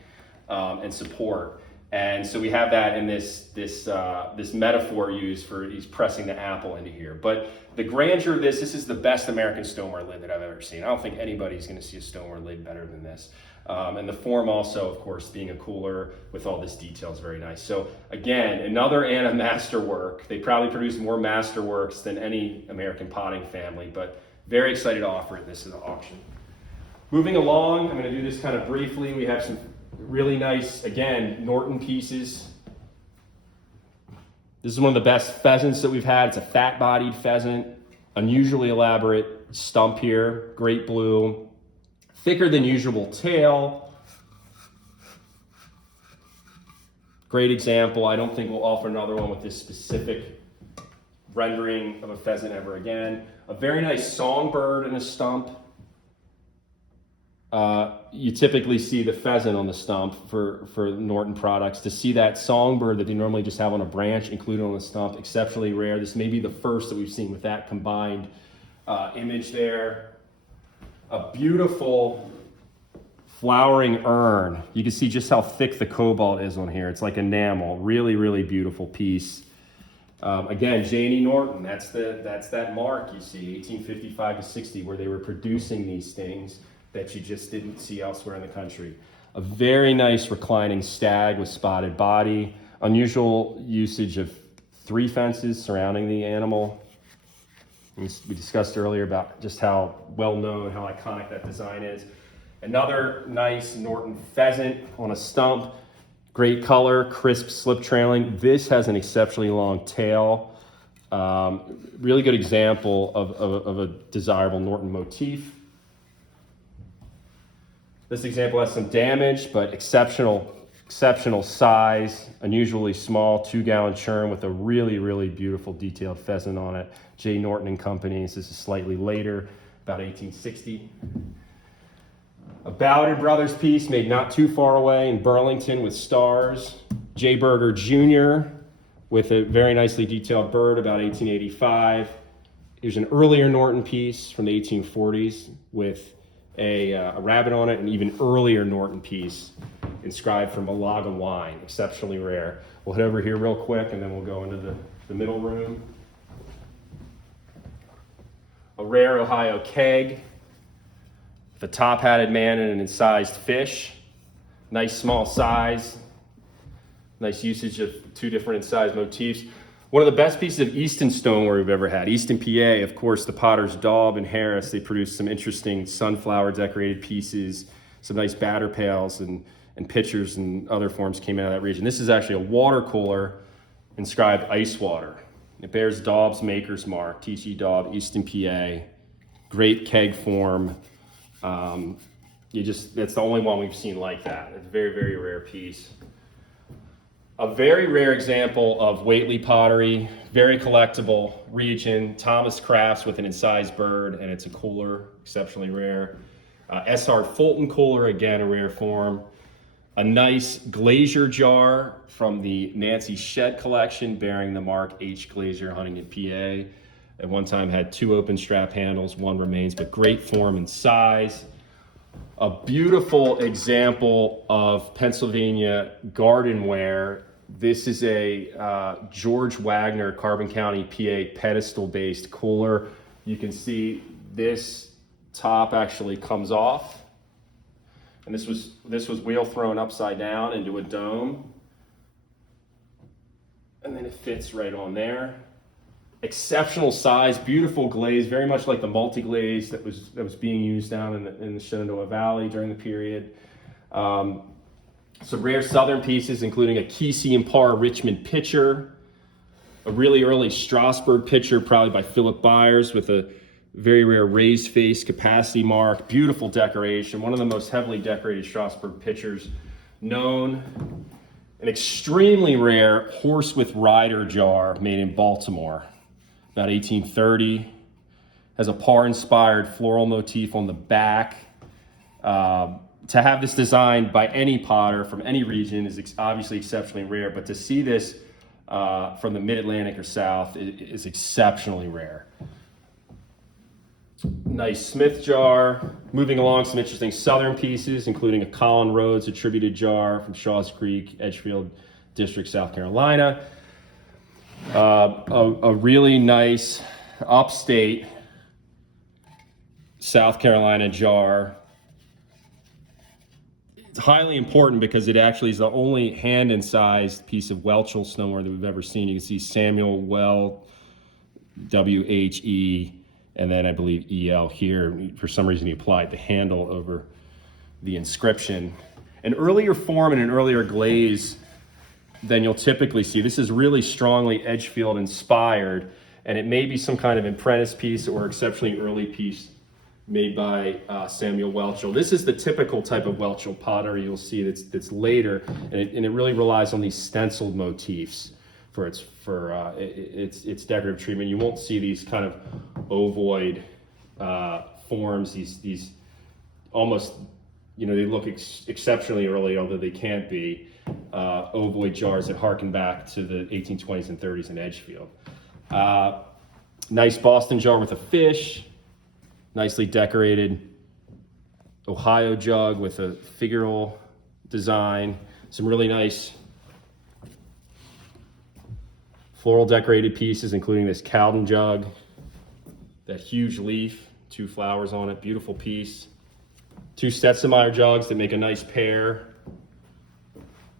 and support. And so we have that in this metaphor used for he's pressing the apple into here. But the grandeur of this is the best American stoneware lid that I've ever seen. I don't think anybody's going to see a stoneware lid better than this. And the form also, of course, being a cooler with all this detail is very nice. So again, another Anna masterwork. They probably produce more masterworks than any American potting family, but very excited to offer it this in the auction. Moving along, I'm going to do this kind of briefly. We have some really nice, again, Norton pieces. This is one of the best pheasants that we've had. It's a fat-bodied pheasant, unusually elaborate stump here, great blue, thicker than usual tail. Great example. I don't think we'll offer another one with this specific rendering of a pheasant ever again. A very nice songbird in a stump. You typically see the pheasant on the stump for Norton products. To see that songbird that they normally just have on a branch included on the stump, exceptionally rare. This may be the first that we've seen with that combined image there. A beautiful flowering urn. You can see just how thick the cobalt is on here. It's like enamel. Really, really beautiful piece. Again, J&E Norton, that's that mark you see, 1855 to 60, where they were producing these things that you just didn't see elsewhere in the country. A very nice reclining stag with spotted body. Unusual usage of 3 fences surrounding the animal. We discussed earlier about just how well known, how iconic that design is. Another nice Norton pheasant on a stump. Great color, crisp slip trailing. This has an exceptionally long tail. Really good example of a desirable Norton motif. This example has some damage, but exceptional size, unusually small, 2-gallon churn with a really, really beautiful detailed pheasant on it. J. Norton and Company. This is slightly later, about 1860. A Bowden Brothers piece made not too far away in Burlington with stars. J. Berger Jr. with a very nicely detailed bird, about 1885. Here's an earlier Norton piece from the 1840s with a rabbit on it, an even earlier Norton piece inscribed for Malaga wine, exceptionally rare. We'll head over here real quick and then we'll go into the middle room. A rare Ohio keg. The top-hatted man and an incised fish. Nice small size. Nice usage of 2 different incised motifs. One of the best pieces of Easton stoneware we've ever had. Easton, PA, of course, the potters Daub and Harris. They produced some interesting sunflower decorated pieces, some nice batter pails and pitchers and other forms came out of that region. This is actually a water cooler inscribed ice water. It bears Daub's maker's mark, T.G. Daub, Easton, PA. Great keg form. That's the only one we've seen like that. It's a very, very rare piece. A very rare example of Whately pottery, very collectible region. Thomas Crafts with an incised bird, and it's a cooler, exceptionally rare. S.R. Fulton cooler, again, a rare form. A nice glazier jar from the Nancy Shedd collection, bearing the mark H. Glazier, Huntington, PA. At one time had 2 open strap handles, 1 remains, but great form and size. A beautiful example of Pennsylvania gardenware. This is a George Wagner, Carbon County, PA pedestal-based cooler. You can see this top actually comes off. And this was wheel thrown upside down into a dome. And then it fits right on there. Exceptional size, beautiful glaze, very much like the multi-glaze that was being used down in the Shenandoah Valley during the period. Some rare southern pieces, including a Kesey and Parr Richmond pitcher, a really early Strasbourg pitcher, probably by Philip Byers, with a very rare raised face capacity mark, beautiful decoration, one of the most heavily decorated Strasbourg pitchers known. An extremely rare horse with rider jar made in Baltimore, about 1830. Has a Parr-inspired floral motif on the back. To have this designed by any potter from any region is obviously exceptionally rare, but to see this from the Mid-Atlantic or South is exceptionally rare. Nice Smith jar. Moving along, some interesting southern pieces, including a Colin Rhodes attributed jar from Shaw's Creek, Edgefield District, South Carolina. A really nice upstate South Carolina jar. It's highly important because it actually is the only hand-incised piece of Welchel stoneware that we've ever seen. You can see Samuel Well, W-H-E, and then I believe E-L here. For some reason he applied the handle over the inscription. An earlier form and an earlier glaze than you'll typically see. This is really strongly Edgefield inspired, and it may be some kind of apprentice piece or exceptionally early piece made by Samuel Welchel. This is the typical type of Welchel pottery you'll see that's later, and it really relies on these stenciled motifs for its decorative treatment. You won't see these kind of ovoid forms, these almost, they look exceptionally early, although they can't be, ovoid jars that harken back to the 1820s and 30s in Edgefield. Nice Boston jar with a fish, nicely decorated Ohio jug with a figural design. Some really nice floral decorated pieces, including this Cowden jug, that huge leaf, 2 flowers on it, beautiful piece. 2 Stetzemeyer jugs that make a nice pair.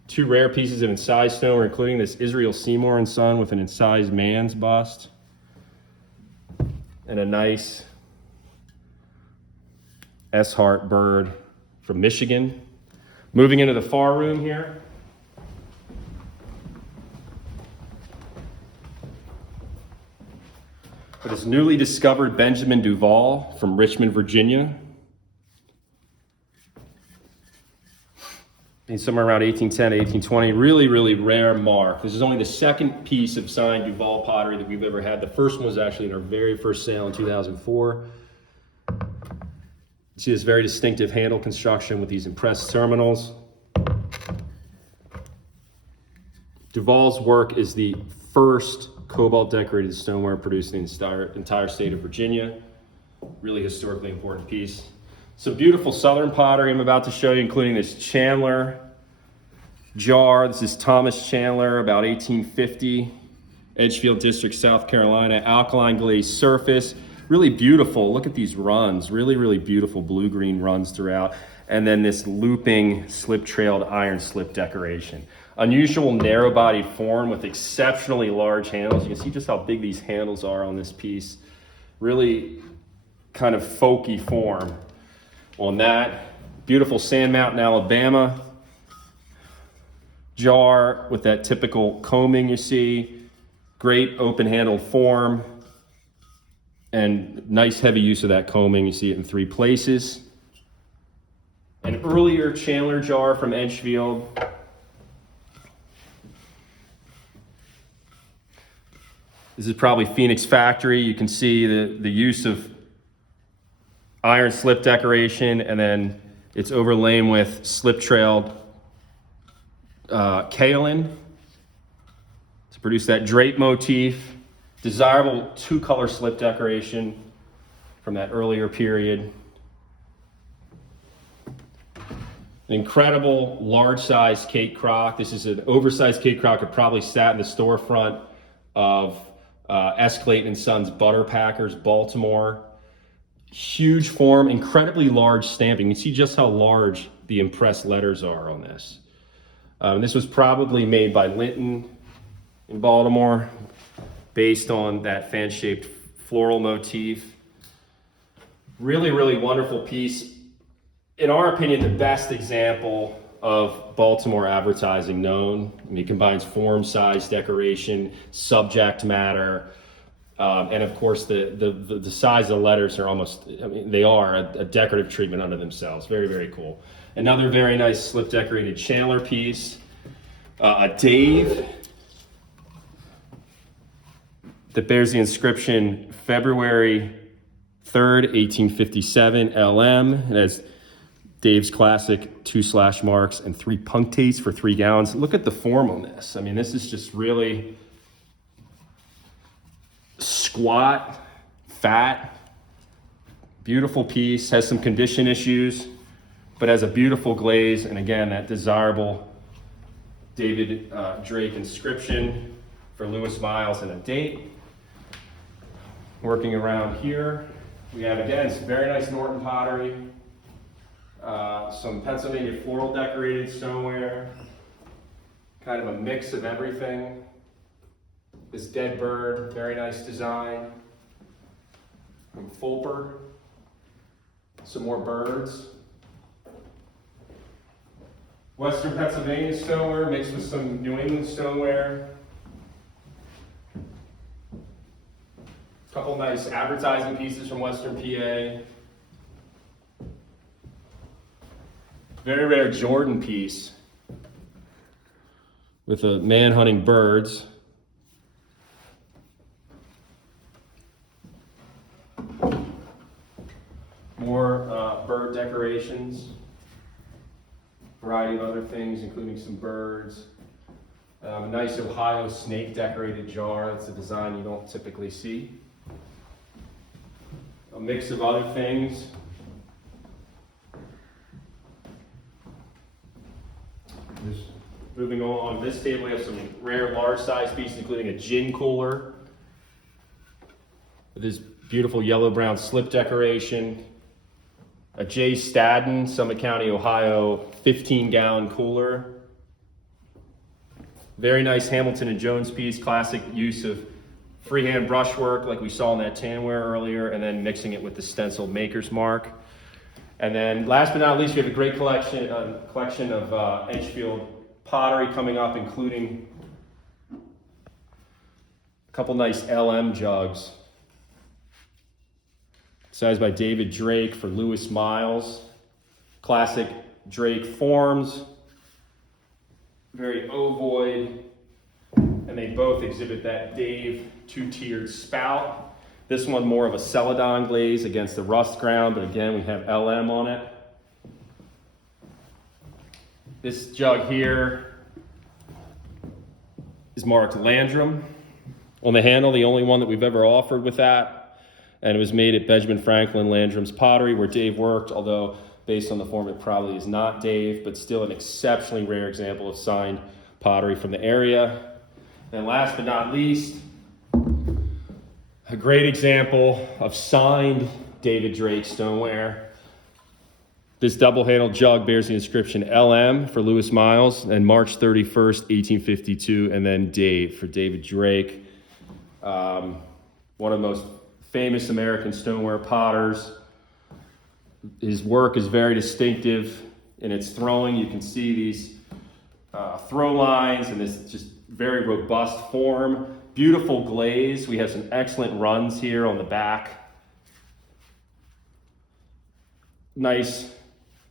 2 rare pieces of incised stoneware, including this Israel Seymour and Son with an incised man's bust. And a nice S-Hart bird from Michigan. Moving into the far room here. With this newly discovered Benjamin Duval from Richmond, Virginia. Somewhere around 1810 to 1820, really, really rare mark. This is only the second piece of signed Duval pottery that we've ever had. The first one was actually in our very first sale in 2004. You see this very distinctive handle construction with these impressed terminals. Duval's work is the first cobalt decorated stoneware produced in the entire state of Virginia. Really historically important piece. Some beautiful southern pottery I'm about to show you, including this Chandler jar. This is Thomas Chandler, about 1850, Edgefield District, South Carolina. Alkaline glazed surface, really beautiful. Look at these runs, really, really beautiful blue-green runs throughout. And then this looping slip-trailed iron slip decoration. Unusual narrow-bodied form with exceptionally large handles. You can see just how big these handles are on this piece. Really kind of folky form on that. Beautiful Sand Mountain, Alabama jar with that typical combing you see. Great open-handled form and nice heavy use of that combing. You see it in 3 places. An earlier Chandler jar from Edgefield. This is probably Phoenix Factory. You can see the use of iron slip decoration, and then it's overlain with slip-trailed kaolin to produce that drape motif. Desirable 2-color slip decoration from that earlier period. An incredible large-sized Kate Crock. This is an oversized Kate Crock that probably sat in the storefront of S. Clayton & Sons Butter Packers, Baltimore. Huge form, incredibly large stamping. You can see just how large the impressed letters are on this. This was probably made by Linton in Baltimore, based on that fan-shaped floral motif. Really, really wonderful piece. In our opinion, the best example of Baltimore advertising known. I mean, it combines form, size, decoration, subject matter. And of course, the size of the letters are almost, I mean, they are a decorative treatment unto themselves. Very, very cool. Another very nice slip decorated Chandler piece. A Dave that bears the inscription February 3rd, 1857, LM. It has Dave's classic 2 slash marks and 3 punctates for 3 gallons. Look at the form on this. I mean, this is just really squat, fat, beautiful piece. Has some condition issues, but has a beautiful glaze. And again, that desirable David Drake inscription for Lewis Miles and a date. Working around here, we have, again, some very nice Norton pottery. Some Pennsylvania floral decorated stoneware. Kind of a mix of everything. This dead bird, very nice design. From Fulper. Some more birds. Western Pennsylvania stoneware mixed with some New England stoneware. A couple nice advertising pieces from Western PA. Very rare Jordan piece with a man hunting birds. More bird decorations. Variety of other things, including some birds. A nice Ohio snake decorated jar. That's a design you don't typically see. A mix of other things. Moving on this table, we have some rare large size pieces, including a gin cooler with this beautiful yellow-brown slip decoration, a J. Stadden, Summit County, Ohio, 15-gallon cooler. Very nice Hamilton and Jones piece, classic use of freehand brushwork like we saw in that Stoneware earlier, and then mixing it with the stenciled maker's mark. And then last but not least, we have a great collection of Edgefield pottery coming up, including a couple nice LM jugs. Sized by David Drake for Lewis Miles. Classic Drake forms. Very ovoid. And they both exhibit that Dave two-tiered spout. This one more of a Celadon glaze against the rust ground, but again, we have LM on it. This jug here is marked Landrum on the handle, the only one that we've ever offered with that. And it was made at Benjamin Franklin Landrum's Pottery, where Dave worked, although based on the form, it probably is not Dave, but still an exceptionally rare example of signed pottery from the area. And last but not least, a great example of signed David Drake stoneware. This double-handled jug bears the inscription LM for Lewis Miles and March 31st, 1852, and then Dave for David Drake. One of the most famous American stoneware potters. His work is very distinctive in its throwing. You can see these throw lines and this just very robust form. Beautiful glaze. We have some excellent runs here on the back. Nice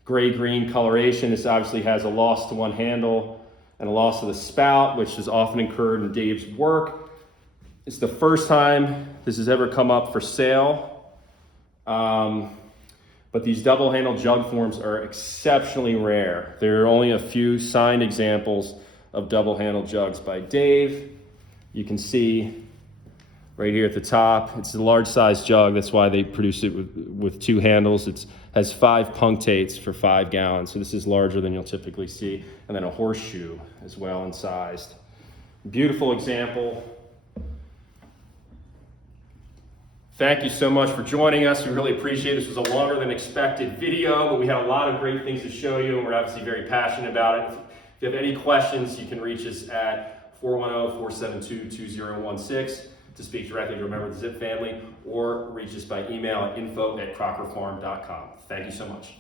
gray-green coloration. This obviously has a loss to one handle and a loss of the spout, which is often incurred in Dave's work. It's the first time this has ever come up for sale. But these double-handled jug forms are exceptionally rare. There are only a few signed examples of double-handled jugs by Dave. You can see right here at the top, it's a large size jug. That's why they produce it with two handles. It has 5 punctates for 5 gallons. So this is larger than you'll typically see. And then a horseshoe as well incised. Beautiful example. Thank you so much for joining us. We really appreciate it. This was a longer than expected video, but we had a lot of great things to show you, and we're obviously very passionate about it. If you have any questions, you can reach us at 410-472-2016 to speak directly to a member of the Zip family, or reach us by email at info@crockerfarm.com. Thank you so much.